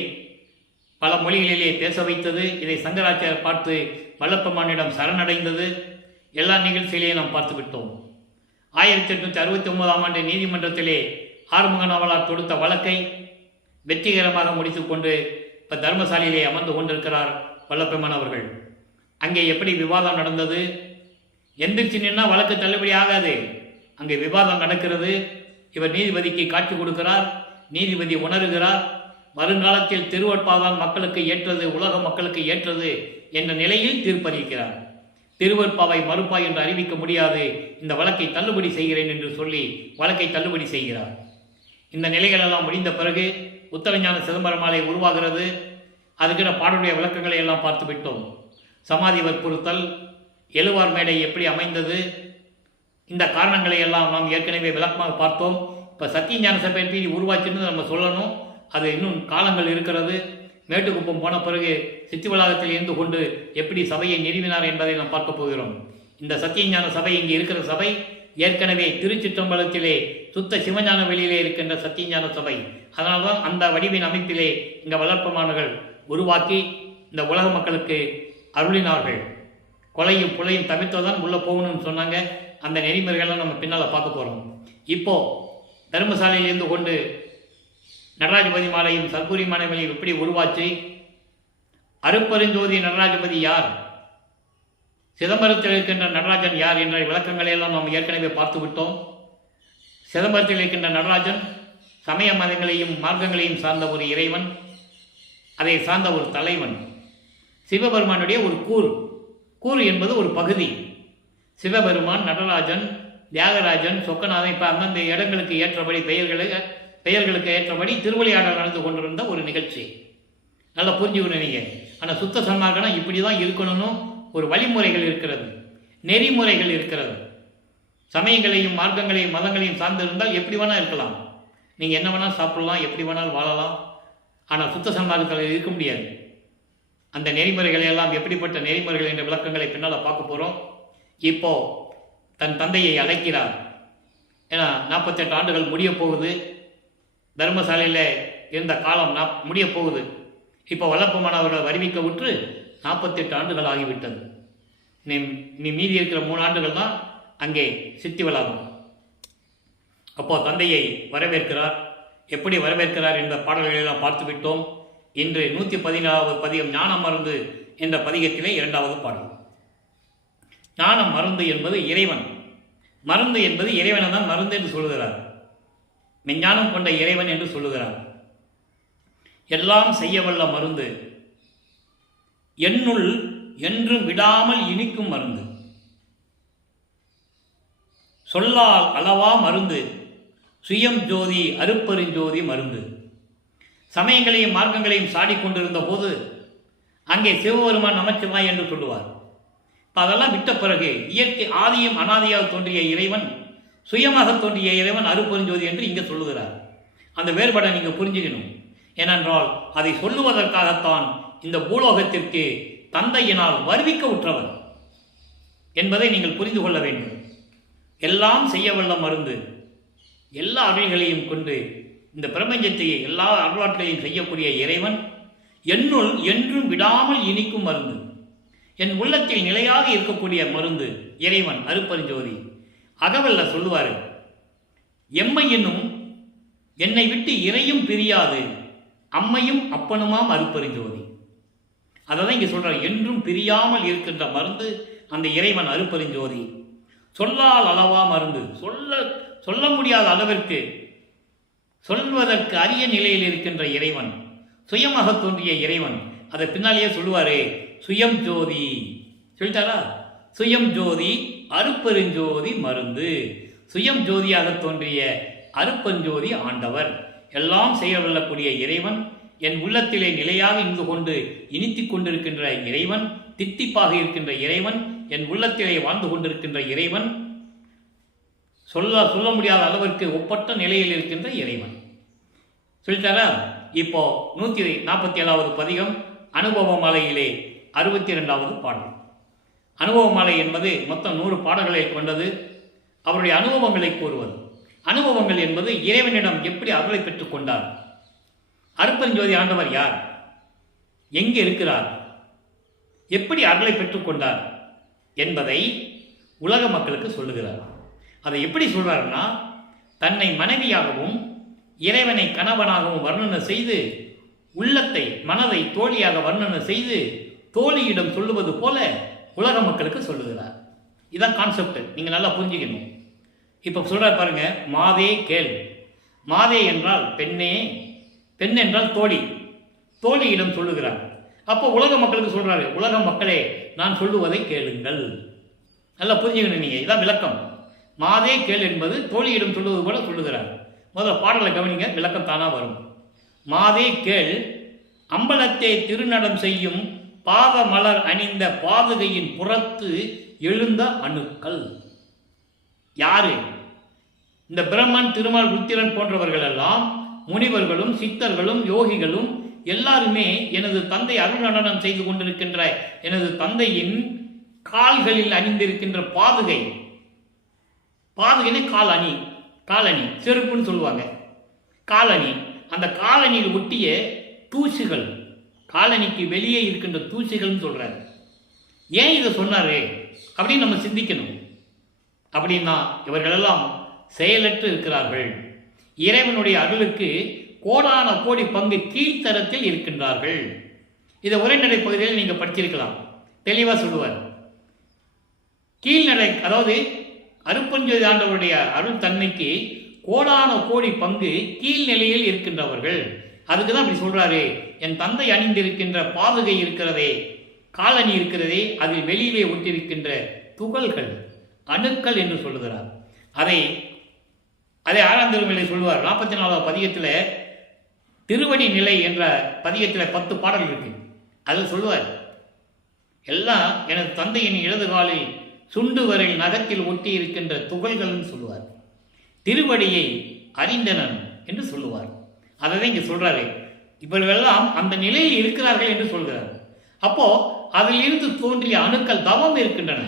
பல மொழிகளிலே பேச வைத்தது. இதை சங்கராச்சாரியர் பார்த்து வல்லப்பெருமானிடம் சரணடைந்தது. எல்லா நிகழ்ச்சிகளையும் நாம் பார்த்து விட்டோம். 1869 ஆண்டு நீதிமன்றத்திலே ஆறுமுக நாவலார் தொடுத்த வழக்கை வெற்றிகரமாக முடித்துக்கொண்டு இப்போ தர்மசாலையிலே அமர்ந்து கொண்டிருக்கிறார் வல்லப்பெருமான் அவர்கள். அங்கே எப்படி விவாதம் நடந்தது? எந்திரிச்சு நின்னா வழக்கு தள்ளுபடி ஆகாது. அங்கே விவாதம் நடக்கிறது. இவர் நீதிபதிக்கு காட்சி கொடுக்கிறார். நீதிபதி உணர்கிறார். வருங்காலத்தில் திருவற்பாதான் மக்களுக்கு ஏற்றது, உலக மக்களுக்கு ஏற்றது என்ற நிலையில் தீர்ப்பளிக்கிறார். திருவற்பாவை மறுப்பாய் என்று அறிவிக்க முடியாது, இந்த வழக்கை தள்ளுபடி செய்கிறேன் என்று சொல்லி வழக்கை தள்ளுபடி செய்கிறார். இந்த நிலைகளெல்லாம் முடிந்த பிறகு உத்தரஞான சிதம்பரமாலை உருவாகிறது. அதுக்கிற பாடலுடைய விளக்கங்களை எல்லாம் பார்த்து விட்டோம். சமாதி வற்புறுத்தல், எழுவார் மேடை எப்படி அமைந்தது, இந்த காரணங்களை எல்லாம் நாம் ஏற்கனவே விளக்கமாக பார்த்தோம். இப்போ சத்தியஞான சபை உருவாச்சுன்னு நம்ம சொல்லணும். அது இன்னும் காலங்கள் இருக்கிறது. மேட்டுக்குப்பம் போன பிறகு சித்தி வளாகத்தில் இருந்து கொண்டு எப்படி சபையை நிறுவினார் என்பதை நாம் பார்க்க போகிறோம். இந்த சத்தியஞான சபை இங்கே இருக்கிற சபை ஏற்கனவே திருச்சிற்றம்பலத்திலே சுத்த சிவஞான வெளியிலே இருக்கின்ற சத்தியஞான சபை. அதனால்தான் அந்த வடிவின் அமைப்பிலே இந்த வளர்ப்பமானர்கள் உருவாக்கி இந்த உலக மக்களுக்கு அருளினார்கள். கொலையும் புலையும் தவிர்த்ததான் உள்ளே போகணும்னு சொன்னாங்க. அந்த நெறிமுறைகள்லாம் நம்ம பின்னால் பார்க்க போகிறோம். இப்போது தர்மசாலையிலிருந்து கொண்டு நடராஜபதி மாலையும் சர்க்குரி மாலையும் எப்படி உருவாச்சு? அருப்பெருஞ்சோதி நடராஜபதி யார்? சிதம்பரத்தில் இருக்கின்ற நடராஜன் யார் என்ற விளக்கங்களை எல்லாம் நாம் ஏற்கனவே பார்த்து விட்டோம். சிதம்பரத்தில் இருக்கின்ற நடராஜன் சமய மதங்களையும் மார்க்கங்களையும் சார்ந்த ஒரு இறைவன், அதை சார்ந்த ஒரு தலைவன். சிவபெருமானுடைய ஒரு கூறு என்பது ஒரு பகுதி. சிவபெருமான், நடராஜன், தியாகராஜன், சொக்கநாதன், இப்போ அந்தந்த இடங்களுக்கு ஏற்றபடி பெயர்களுக்கு ஏற்றபடி திருவிளையாடல் நடந்து கொண்டிருந்த ஒரு நிகழ்ச்சி. நல்லா புரிஞ்சுக்கணும் நீங்கள். ஆனால் சுத்த சன்மார்க்கனா இப்படி தான் இருக்கணும்னு ஒரு வழிமுறைகள் இருக்கிறது, நெறிமுறைகள் இருக்கிறது. சமயங்களையும் மார்க்கங்களையும் மதங்களையும் சார்ந்து இருந்தால் எப்படி வேணால் இருக்கலாம். நீங்கள் என்ன வேணால் சாப்பிடலாம், எப்படி வேணால் வாழலாம். ஆனால் சுத்த சன்மார்க்கத்தில் இருக்க முடியாது. அந்த நெறிமுறைகளை எல்லாம் எப்படிப்பட்ட நெறிமுறைகள் என்ற விளக்கங்களை பின்னால் பார்க்க போகிறோம். இப்போ தன் தந்தையை அழைக்கிறார். ஏன்னா 48 ஆண்டுகள் முடிய போகுது. தர்மசாலையில் இருந்த காலம் முடிய போகுது. இப்போ வளர்ப்பமானவர்கள் அறிவிக்க விட்டு 48 ஆண்டுகள் ஆகிவிட்டது. நீ மீதி இருக்கிற 3 ஆண்டுகள் தான் அங்கே சித்தி வளாகம். அப்போ தந்தையை வரவேற்கிறார். எப்படி வரவேற்கிறார் என்ற பாடல்களெல்லாம் பார்த்து விட்டோம். இன்று 114வது பதிகம் ஞான மருந்து என்ற பதிகத்திலே 2வது பாடல். ஞான மருந்து என்பது இறைவன். மருந்து என்பது இறைவனை தான் மருந்து என்று சொல்லுகிறார். மெஞ்ஞானம் கொண்ட இறைவன் என்று சொல்லுகிறார். எல்லாம் செய்யவல்ல மருந்து, என்னுள் என்றும் விடாமல் இனிக்கும் மருந்து, சொல்லால் அளவா மருந்து, சுயம் ஜோதி அருப்பெருஞ்சோதி மருந்து. சமயங்களையும் மார்க்கங்களையும் சாடிக்கொண்டிருந்த போது அங்கே சிவபெருமான் நமச்சிவாய் என்று சொல்லுவார். இப்போ அதெல்லாம் விட்ட பிறகு இயற்கை ஆதியும் அனாதியாக தோன்றிய இறைவன், சுயமாக தோன்றிய இறைவன் அருப்பெருஞ்சோதி என்று இங்கே சொல்லுகிறார். அந்த வேறுபாடை நீங்கள் புரிஞ்சுக்கணும். ஏனென்றால் அதை சொல்லுவதற்காகத்தான் இந்த பூலோகத்திற்கு தந்தையினால் வருவிக்க உற்றவர் என்பதை நீங்கள் புரிந்து கொள்ள வேண்டும். எல்லாம் செய்யவல்ல மருந்து, எல்லா அருள்களையும் கொண்டு இந்த பிரபஞ்சத்தை எல்லா அருளாட்களையும் செய்யக்கூடிய இறைவன், என்னுள் என்றும் விடாமல் இனிக்கும் மருந்து, என் உள்ளத்தில் நிலையாக இருக்கக்கூடிய மருந்து இறைவன் அருப்பெருஞ்சோதி. அகவல்ல சொல்லுவார், எம்மை என்னும் என்னை விட்டு இறையும் பிரியாது அம்மையும் அப்பனுமாம் அருப்பெருஞ்சோதி. அதை தான் இங்கே சொல்கிறார். என்றும் பிரியாமல் இருக்கின்ற மருந்து அந்த இறைவன் அருப்பெருஞ்சோதி. சொல்லால் அளவா மருந்து, சொல்ல முடியாத அளவிற்கு சொல்வதற்கு அரிய நிலையில் இருக்கின்ற இறைவன், சுயமாக தோன்றிய இறைவன். அதை பின்னாலேயே சொல்லுவாரே, சுயம் ஜோதி சொல்லிட்டாரா? சுயம் ஜோதி அருப்பெருஞ்சோதி மருந்து. சுயம் ஜோதியாக தோன்றிய அருப்பெருஞ்சோதி ஆண்டவர், எல்லாம் செய்ய வெல்லக்கூடிய இறைவன், என் உள்ளத்திலே நிலையாக இருந்து கொண்டு இனித்திக் கொண்டிருக்கின்ற இறைவன், தித்திப்பாக இருக்கின்ற இறைவன், என் உள்ளத்திலே வாழ்ந்து கொண்டிருக்கின்ற இறைவன், சொல்ல முடியாத அளவிற்கு ஒப்பற்ற நிலையில் இருக்கின்ற இறைவன். சொல்லிட்டாரா? இப்போ 147வது பதிகம் அனுபவ மாலையிலே 62வது பாடல். அனுபவ மாலை என்பது மொத்தம் 100 பாடல்களை கொண்டது. அவருடைய அனுபவங்களை கூறுவது. அனுபவங்கள் என்பது இறைவனிடம் எப்படி அருளை பெற்றுக் கொண்டார், அருப்பெருஞ்சோதி ஆண்டவர் யார், எங்கே இருக்கிறார், எப்படி அருளை பெற்றுக்கொண்டார் என்பதை உலக மக்களுக்கு சொல்லுகிறார். அதை எப்படி சொல்றாருன்னா, தன்னை மனைவியாகவும் இறைவனை கணவனாகவும் வர்ணனை செய்து, உள்ளத்தை மனதை தோழியாக வர்ணனை செய்து, தோழியிடம் சொல்லுவது போல உலக மக்களுக்கு சொல்லுகிறார். இதான் கான்செப்ட், நீங்கள் நல்லா புரிஞ்சுக்கணும். இப்போ சொல்கிறார் பாருங்க, மாதே கேள். மாதே என்றால் பெண்ணே, பெண் என்றால் தோழி, தோழியிடம் சொல்லுகிறார். அப்போ உலக மக்களுக்கு சொல்கிறாரு, உலக மக்களே நான் சொல்லுவதை கேளுங்கள். நல்லா புரிஞ்சுக்கணும் நீங்கள், இதான் விளக்கம். மாதே கேள் என்பது தோழியிடம் சொல்லுவது போல சொல்லுகிறார். முதல்ல பாடலை கவனிங்க, விளக்கம் தானாக வரும். மாதே கேள், அம்பலத்தை திருநடம் செய்யும் பாத மலர் அணிந்த பாதுகையின் புறத்து எழுந்த அணுக்கள். யாரு? இந்த பிரம்மன், திருமால், ருத்திரன் போன்றவர்கள் எல்லாம் முனிவர்களும் சித்தர்களும் யோகிகளும் எல்லாருமே எனது தந்தை அருள் நடனம் செய்து கொண்டிருக்கின்ற எனது தந்தையின் கால்களில் அணிந்திருக்கின்ற பாதுகை. பாதுகைன்னு காலணி, காலணி செருப்புன்னு சொல்லுவாங்க. காலணி, அந்த காலணியில் ஒட்டிய தூசுகள், காலணிக்கு வெளியே இருக்கின்ற தூசுகள்னு சொல்றாரு. ஏன் இதை சொன்னாரு அப்படின்னு நம்ம சிந்திக்கணும். அப்படின்னா இவர்களெல்லாம் செயலற்று இருக்கிறார்கள். இறைவனுடைய அருளுக்கு கோடான கோடி பங்கு கீழ்த்தரத்தில் இருக்கின்றார்கள். இதை உரைநடை பகுதியில் நீங்கள் படிச்சிருக்கலாம், தெளிவாக சொல்லுவார். கீழ்நடை, அதாவது அருட்பெருஞ்சோதி ஆண்டவருடைய அருள் தன்மைக்கு கோடான கோடி பங்கு கீழ்நிலையில் இருக்கின்றவர்கள். அதுக்கு தான் அப்படி சொல்றாரு. என் தந்தை அணிந்திருக்கின்ற பாதுகை இருக்கிறதே, காலணி இருக்கிறதே, அதில் வெளியிலே ஒட்டிருக்கின்ற துகள்கள், அணுக்கள் என்று சொல்லுகிறார். அதை 6ஆம் திருமுறையிலே சொல்லுவார். 44வது பதிகத்தில் திருவடி நிலை என்ற பதிகத்தில் 10 பாடல் இருக்கு. அதில் சொல்லுவார், எல்லாம் எனது தந்தையின் இடது காலில் சுண்டு வரையில் நகத்தில் ஒட்டி இருக்கின்ற துகள்கள்னு சொல்லுவார். திருவடியை அறிந்தனன் என்று சொல்லுவார். அதை தான் இங்கே சொல்றாரு. இவர்களெல்லாம் அந்த நிலையில் இருக்கிறார்கள் என்று சொல்கிறார். அப்போ அதில் இருந்து தோன்றிய அணுக்கள் தவம் இருக்கின்றன.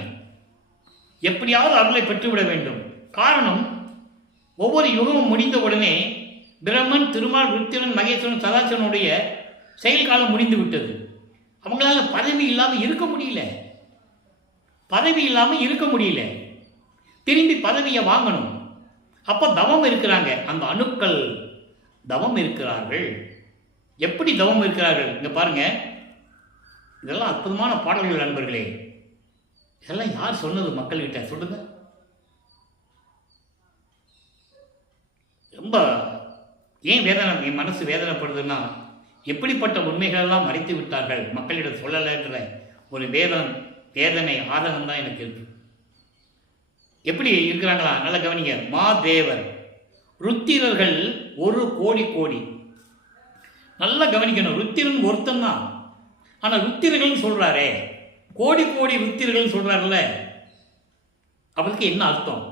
எப்படியாவது அருளை பெற்றுவிட வேண்டும். காரணம், ஒவ்வொரு யுகமும் முடிந்தவுடனே பிரம்மன், திருமால், ருத்திரன், மகேஸ்வரன், சதாசிவனுடைய செயல்காலம் முடிந்து விட்டது. அவங்களால பதவி இல்லாமல் இருக்க முடியல. பதவி இல்லாமல் இருக்க முடியல. திரும்பி பதவியை வாங்கணும். அப்போ தவம் இருக்கிறாங்க. அந்த அணுக்கள் தவம் இருக்கிறார்கள். எப்படி தவம் இருக்கிறார்கள்? இங்க பாருங்க, இதெல்லாம் அற்புதமான பாடல்கள் நண்பர்களே. இதெல்லாம் யார் சொன்னது மக்கள்கிட்ட சொல்லுங்க. ரொம்ப ஏன் வேதனை, என் மனசு வேதனைப்படுதுன்னா, எப்படிப்பட்ட உண்மைகளெல்லாம் மறைத்து விட்டார்கள், மக்களிடம் சொல்லலைன்ற ஒரு வேதனை ஆதகம் தான் எனக்கு இருக்கு. எப்படி இருக்கிறாங்களா? நல்லா கவனிங்க. மாதேவர், ருத்திரர்கள் 1 கோடி கோடி. நல்லா கவனிக்கணும். ருத்திரன் ஒருத்தன் தான். ஆனால் ருத்திரர்கள் சொல்றாரே, கோடி கோடி ருத்திரர்கள் சொல்றாருல்ல, அவருக்கு என்ன அர்த்தம்?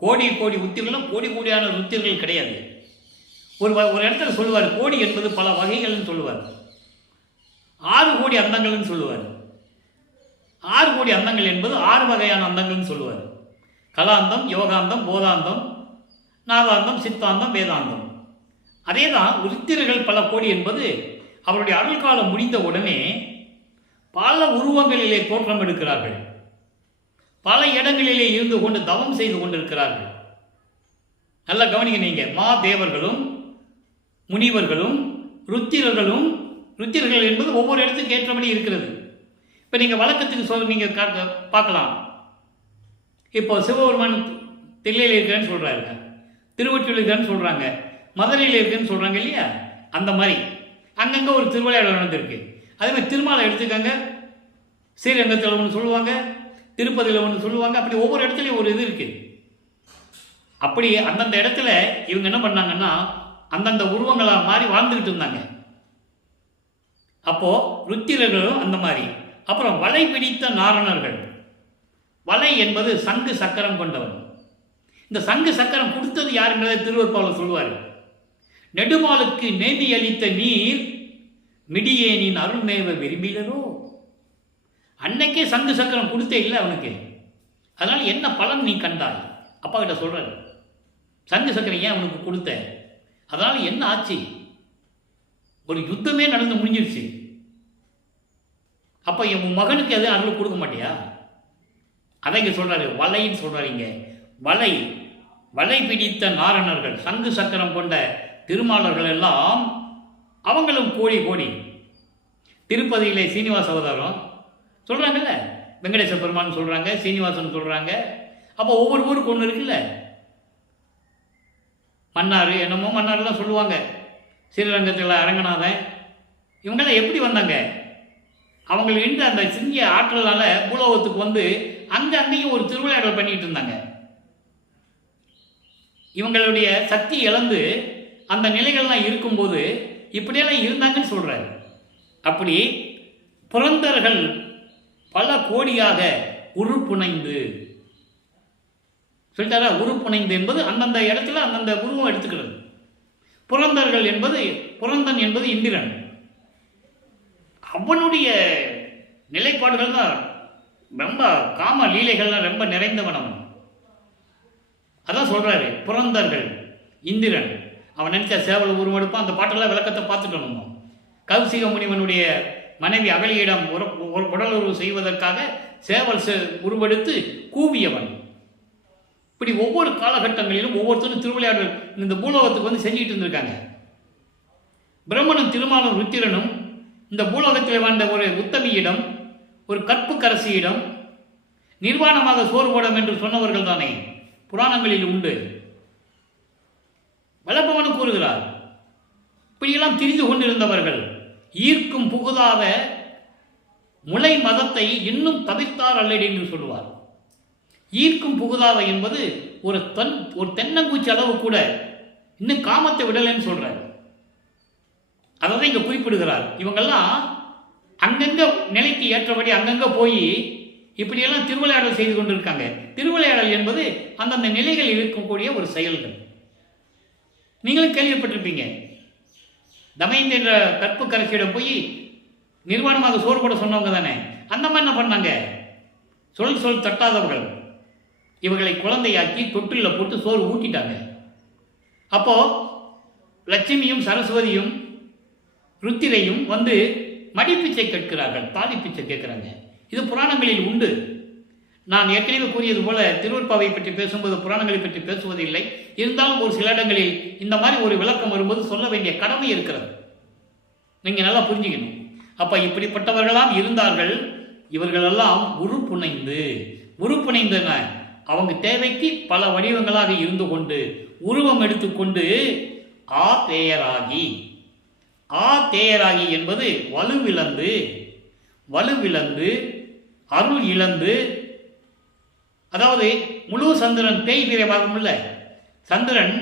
கோடி கோடி ருத்திரர்கள், கோடி கோடியான ருத்திரர்கள் கிடையாது. ஒரு இடத்துல சொல்லுவார், கோடி என்பது பல வகைகள்னு சொல்லுவார். 6 கோடி அந்தங்கள்னு சொல்லுவார். 6 கோடி அந்தங்கள் என்பது 6 வகையான அந்தங்கள்னு சொல்லுவார். கலாந்தம், யோகாந்தம், போதாந்தம், நாதாந்தம், சித்தாந்தம், வேதாந்தம். அதே தான் ருத்திரர்கள் பல கோடி என்பது அவருடைய அருள் காலம் முடிந்த உடனே பல உருவங்களிலே தோற்றம் எடுக்கிறார்கள். பல இடங்களிலே இருந்து கொண்டு தவம் செய்து கொண்டிருக்கிறார்கள். நல்லா கவனிக்க நீங்க. மாதேவர்களும் முனிவர்களும் ருத்திரர்களும், ருத்திரர்கள் என்பது ஒவ்வொரு இடத்துக்கு ஏற்றபடி இருக்கிறது. இப்போ நீங்கள் வழக்கத்துக்கு நீங்கள் பார்க்கலாம். இப்போ சிவபெருமான் தில்லையில் இருக்கிறேன்னு சொல்கிறாங்க, திருவொற்றியூர் இருக்கிறேன்னு சொல்கிறாங்க, மதுரையில் இருக்குன்னு சொல்கிறாங்க இல்லையா? அந்த மாதிரி அங்கங்கே ஒரு திருவிளையாடல் நடந்திருக்கு. அதே மாதிரி திருமாலை எடுத்துக்கங்க, ஸ்ரீரங்கத்தில் ஒன்று சொல்லுவாங்க, திருப்பதியில் ஒன்று சொல்லுவாங்க. அப்படி ஒவ்வொரு இடத்துலையும் ஒரு இது இருக்குது. அப்படி அந்தந்த இடத்துல இவங்க என்ன பண்ணாங்கன்னா, அந்தந்த உருவங்களாக மாறி வாழ்ந்துக்கிட்டு இருந்தாங்க. அப்போ ருத்திரர்களும் அந்த மாதிரி. அப்புறம் வலை பிடித்த நாரணர்கள். வலை என்பது சங்கு சக்கரம் கொண்டவன். இந்த சங்கு சக்கரம் கொடுத்தது யார் என்பதை திருவருப்பாவில் சொல்லுவார். நெடுமாலுக்கு நேமி அளித்த நீர் மிடியேனின் அருள்மேவ விரும்பிலரோ. அன்னைக்கே சங்கு சக்கரம் கொடுத்தே இல்லை அவனுக்கு. அதனால என்ன பலன் நீ கண்டாய்? அப்பா கிட்ட சொல்றாரு, சங்கு சக்கரம் ஏன் அவனுக்கு கொடுத்த? அதனால என்ன ஆச்சு? ஒரு யுத்தமே நடந்து முடிஞ்சிருச்சு. அப்ப என் மகனுக்கு எதுவும் அருள் கொடுக்க மாட்டியா? அதை இங்க சொல்றாரு, வலைன்னு சொல்றாரு. இங்க வலை, வலை பிடித்த நாரணர்கள், சங்கு சக்கரம் கொண்ட திருமாலர்கள் எல்லாம் அவங்களும் கோடி கோடி. திருப்பதியிலே சீனிவாச அவதாரம் சொல்றாங்கல்ல, வெங்கடேச பெருமான் சொல்கிறாங்க, சீனிவாசன் சொல்கிறாங்க. அப்போ ஒவ்வொரு ஊருக்கு ஒன்று இருக்குல்ல. மன்னார் என்னமோ மன்னார்லாம் சொல்லுவாங்க, ஸ்ரீரங்கத்தில் அரங்கநாதன், இவங்கெல்லாம் எப்படி வந்தாங்க? அவங்களுக்கு இருந்த அந்த சிறிய ஆற்றலால் பூலோகத்துக்கு வந்து அங்கேயும் ஒரு திருவிளையாடல் பண்ணிக்கிட்டு இருந்தாங்க. இவங்களுடைய சக்தி இழந்து அந்த நிலைகள்லாம் இருக்கும்போது இப்படியெல்லாம் இருந்தாங்கன்னு சொல்கிறாரு. அப்படி புரந்தர்கள் பல கோடியாக உருப்புனைந்து சொல்லிட்டாரா? உருப்புனைந்து என்பது அந்தந்த இடத்துல அந்தந்த உருவம் எடுத்துக்கிறது. புரந்தர்கள் என்பது, புரந்தன் என்பது இந்திரன். அவனுடைய நிலைப்பாடுகள் தான் ரொம்ப காம லீலைகள்லாம் ரொம்ப நிறைந்தவன் அவன். அதான் சொல்றாரு, புரந்தர்கள் இந்திரன். அவன் நினைச்ச சேவல் உருவெடுப்பான். அந்த பாட்டெல்லாம் விளக்கத்தை பார்த்துட்டு வந்தோம். கௌசிக முனிவனுடைய மனைவி அகலியிடம் உடலுறவு செய்வதற்காக சேவல் உருவெடுத்து கூவியவன். இப்படி ஒவ்வொரு காலகட்டங்களிலும் ஒவ்வொருத்தரும் திருவிளையாடல் இந்த பூலோகத்துக்கு வந்து செஞ்சுட்டு இருந்திருக்காங்க. பிரம்மனும் திருமாலும் ருத்திரனும் இந்த பூலோகத்தில் வாழ்ந்த ஒரு உத்தமியிடம், ஒரு கற்புக்கரசியிடம் நிர்வாணமாக சோறு போடும் என்று சொன்னவர்கள் தானே புராணங்களில் உண்டு. வளப்பவனும் கூறுகிறார், இப்படியெல்லாம் திரிந்து கொண்டிருந்தவர்கள் ஈர்க்கும் புகுதாத முளை மதத்தை இன்னும் தவிர்த்தார் அல்லடி என்று சொல்லுவார். ஈர்க்கும் புகுதாத என்பது ஒரு தென்னங்குச்சி அளவு கூட இன்னும் காமத்தை விடலைன்னு சொல்றார். அதை இங்க குறிப்பிடுகிறார். இவங்கெல்லாம் அங்கங்க நிலைக்கு ஏற்றபடி அங்கங்க போய் இப்படியெல்லாம் திருவிளையாடல் செய்து கொண்டிருக்காங்க. திருவிளையாடல் என்பது அந்தந்த நிலைகளில் இருக்கக்கூடிய ஒரு செயல்கள். நீங்களும் கேள்விப்பட்டிருப்பீங்க. தமயந்தி என்ற கற்பு கரைச்சியிடம் போய் நிர்வாணமாக சோறு போட சொன்னவங்க தானே. அந்த மாதிரி என்ன பண்ணாங்க? சொல் தட்டாதவர்கள் இவர்களை குழந்தையாக்கி தொட்டிலில் போட்டு சோறு ஊட்டிட்டாங்க. அப்போ லட்சுமியும் சரஸ்வதியும் ருத்திரையும் வந்து மடிப்பிச்சை கேட்கிறார்கள், தாலி பிச்சை கேட்கிறாங்க. இது புராணங்களில் உண்டு. நான் ஏற்கனவே கூறியது போல திருவற்பாவை பற்றி பேசும்போது புராணங்களை பற்றி பேசுவதில்லை. இருந்தாலும் ஒரு சில இடங்களில் இந்த மாதிரி ஒரு விளக்கம் வரும்போது சொல்ல வேண்டிய கடமை இருக்கிறது. நீங்கள் நல்லா புரிஞ்சுக்கணும். அப்போ இப்படிப்பட்டவர்களாம் இருந்தார்கள். இவர்களெல்லாம் உருப்புனைந்து அவங்க தேவைக்கு பல வடிவங்களாக இருந்து கொண்டு உருவம் எடுத்துக்கொண்டு தேயராகி என்பது வலுவிழந்து அருள் இழந்து, அதாவது முழு சந்திரன் தேய்பிரையாகும் இல்லை, சந்திரன்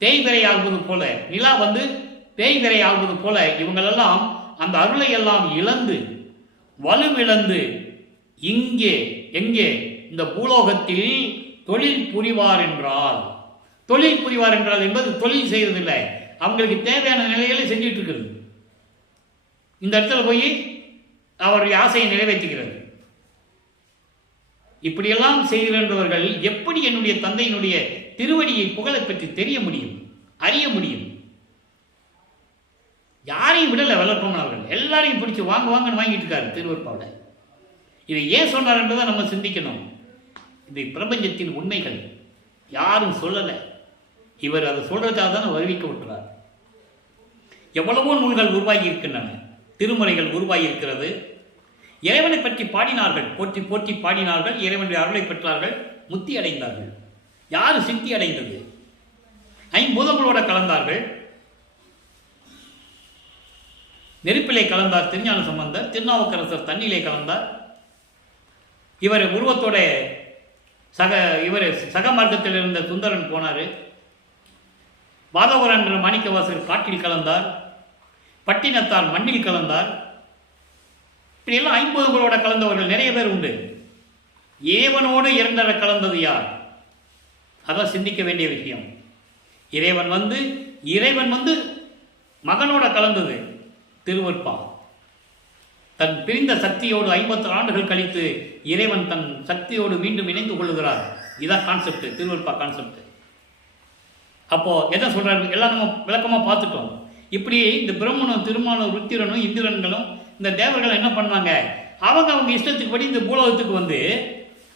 தேய்பிரையாகுவது போல, நிலா வந்து தேய்பிரையாகுவது போல இவங்களெல்லாம் அந்த அருளை எல்லாம் இழந்து வலுவிழந்து எங்கே இந்த பூலோகத்தில் தொழில் புரிவார் என்றால் என்பது தொழில் செய்வதில்லை, அவங்களுக்கு தேவையான நிலைகளை செஞ்சுட்டு இருக்கிறது. இந்த இடத்துல போய் அவருடைய ஆசையை நிறைவேற்றுகிறது. இப்படியெல்லாம் செய்கின்றவர்கள் எப்படி என்னுடைய தந்தையினுடைய திருவடியை புகழை பற்றி தெரிய முடியும், அறிய முடியும்? யாரையும் விடலை வளர்ப்பவன். அவர்கள் எல்லாரையும் பிடிச்சி வாங்கன்னு வாங்கிட்டு இருக்காரு திருவற்பாவில். இதை ஏன் சொன்னார் என்றதை நம்ம சிந்திக்கணும். இது பிரபஞ்சத்தின் உண்மைகள், யாரும் சொல்லலை. இவர் அதை சொல்றதுக்காக தான் வருவிக்க விட்டுறார். எவ்வளவோ நூல்கள் உருவாகி இருக்கின்றன, திருமுறைகள் உருவாகி இருக்கிறது. இறைவனை பற்றி பாடினார்கள், போற்றி போற்றி பாடினார்கள், இறைவனுடைய அருளை பெற்றார்கள், முத்தி அடைந்தார்கள். யாரு சித்தி அடைந்தது? ஐம்பூதங்களோட கலந்தார்கள். நெருப்பிலே கலந்தார் திருஞான சம்பந்தர், திருநாவுக்கரசர் தண்ணிலே கலந்தார். இவர் உருவத்தோட சக மார்க்கத்தில் இருந்த சுந்தரன் போனார். வாதவரன் என்ற மாணிக்கவாசகர் காட்டில் கலந்தார். பட்டினத்தார் மண்ணில் கலந்தார். இப்படியெல்லாம் ஐம்பதுகளோட கலந்தவர்கள் நிறைய பேர் உண்டு. இறைவனோடு இரண்டரை கலந்தது யார்? அதான் சிந்திக்க வேண்டிய விஷயம். இறைவன் வந்து மகனோட கலந்தது திருவற்பா. தன் பிரிந்த சக்தியோடு 50 ஆண்டுகள் கழித்து இறைவன் தன் சக்தியோடு மீண்டும் இணைந்து கொள்ளுகிறார். இதான் கான்செப்ட், திருவற்பா கான்செப்ட். அப்போ எதை சொல்றாரு எல்லாம் நம்ம விளக்கமா பார்த்துட்டோம். இப்படி இந்த பிரம்மனும் திருமாலும் ருத்திரனும் இந்திரன்களும் இந்த தேவர்கள் என்ன பண்ணாங்க? அவங்க இஷ்டத்துக்கு படி இந்த பூலோகத்துக்கு வந்து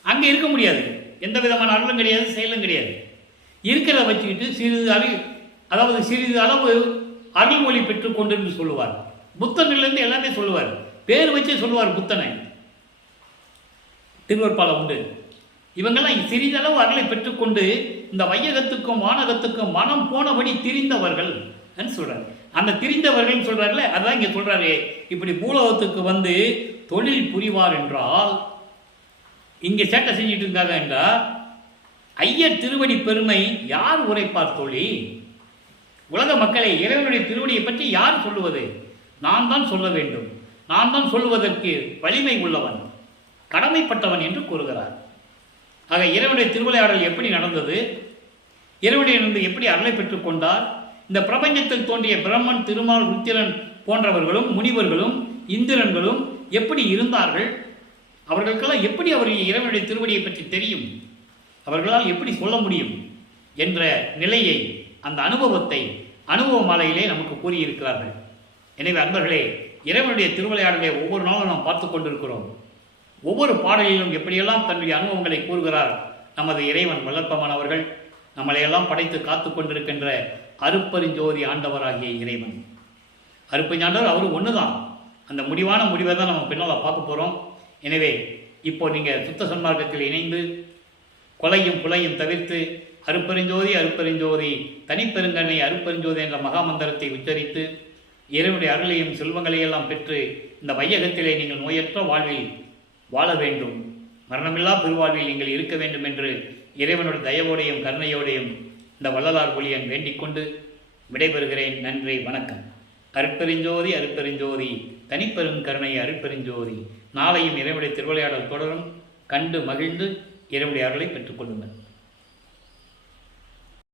அங்கே இருக்க முடியாது. எந்த விதமான அருளும் கிடையாது, செயலும் கிடையாது. இருக்கிறத வச்சுக்கிட்டு சிறிது அளவு அருள் மொழி பெற்றுக் கொண்டு சொல்லுவார். புத்தனிலிருந்து எல்லாமே சொல்லுவார், பேர் வச்சே சொல்லுவார் புத்தனை. திருவருட்பால உண்டு. இவங்கெல்லாம் சிறிதளவு அருளை பெற்றுக்கொண்டு இந்த வையகத்துக்கும் வானகத்துக்கும் மனம் போனபடி திரிந்தவர்கள் சொல்றாரு. அந்த திரிந்தவர்கள் சொல்றாருல, அதான் இங்க சொல்றாரு. இப்படி பூலோகத்துக்கு வந்து தொழில் புரிவார் என்றால் இங்க சேட்டை செஞ்சுட்டு இருக்காங்க என்றால் ஐயர் திருவடி பெருமை யார் உரைப்பார் தோழி? உலக மக்களை இறைவனுடைய திருவடியை பற்றி யார் சொல்லுவது? நான் தான் சொல்ல வேண்டும். நான் தான் சொல்லுவதற்கு வலிமை உள்ளவன், கடமைப்பட்டவன் என்று கூறுகிறார். ஆக இறைவனுடைய திருவிளையாடல் எப்படி நடந்தது, இறைவனிலிருந்து எப்படி அருளை பெற்றுக் கொண்டார், இந்த பிரபஞ்சத்தில் தோன்றிய பிரம்மன், திருமால், ருத்திரன் போன்றவர்களும் முனிவர்களும் இந்திரன்களும் எப்படி இருந்தார்கள், அவர்களுக்கெல்லாம் எப்படி அவர்கள் இறைவனுடைய திருவடியை பற்றி தெரியும், அவர்களால் எப்படி சொல்ல முடியும் என்ற நிலையை, அந்த அனுபவத்தை அனுபவ மாலையிலே நமக்கு கூறியிருக்கிறார்கள். எனவே அன்பர்களே, இறைவனுடைய திருவிளையாடலை ஒவ்வொரு நாளும் நாம் பார்த்து கொண்டிருக்கிறோம். ஒவ்வொரு பாடலிலும் எப்படியெல்லாம் தன்னுடைய அனுபவங்களை கூறுகிறார் நமது இறைவன் வல்லற்பமானவர்கள், நம்மளையெல்லாம் படைத்து காத்து கொண்டிருக்கின்ற அருப்பெருஞ்சோதி ஆண்டவராகிய இறைவன். அருப்பெருஞ்சாண்டவர் அவர் ஒன்று தான். அந்த முடிவான முடிவை தான் நம்ம பின்னால் பார்க்க போகிறோம். எனவே இப்போ நீங்கள் சுத்த சன்மார்க்கத்தில் இணைந்து கொலையும் புலையும் தவிர்த்து அருப்பெருஞ்சோதி அருப்பெருஞ்சோதி தனிப்பெருங்கண்ணை அருப்பெருஞ்சோதி என்ற மகாமந்திரத்தை உச்சரித்து இறைவனுடைய அருளையும் செல்வங்களையெல்லாம் பெற்று இந்த வையகத்திலே நீங்கள் நோயற்ற வாழ்வில் வாழ வேண்டும், மரணமில்லா பெருவாழ்வில் நீங்கள் இருக்க வேண்டும் என்று இறைவனுடைய தயவோடையும் கருணையோடையும் இந்த வள்ளலார் ஒளியன் வேண்டிக் கொண்டு விடைபெறுகிறேன். நன்றி, வணக்கம். அருட்பெருஞ்சோதி அருட்பெருஞ்சோதி தனிப்பெருங்கருணை அருட்பெருஞ்சோதி. நாளையும் இறைவனுடைய திருவிளையாடல் தொடரும். கண்டு மகிழ்ந்து இறைவனுடைய அருளை பெற்றுக்கொள்ளுங்கள்.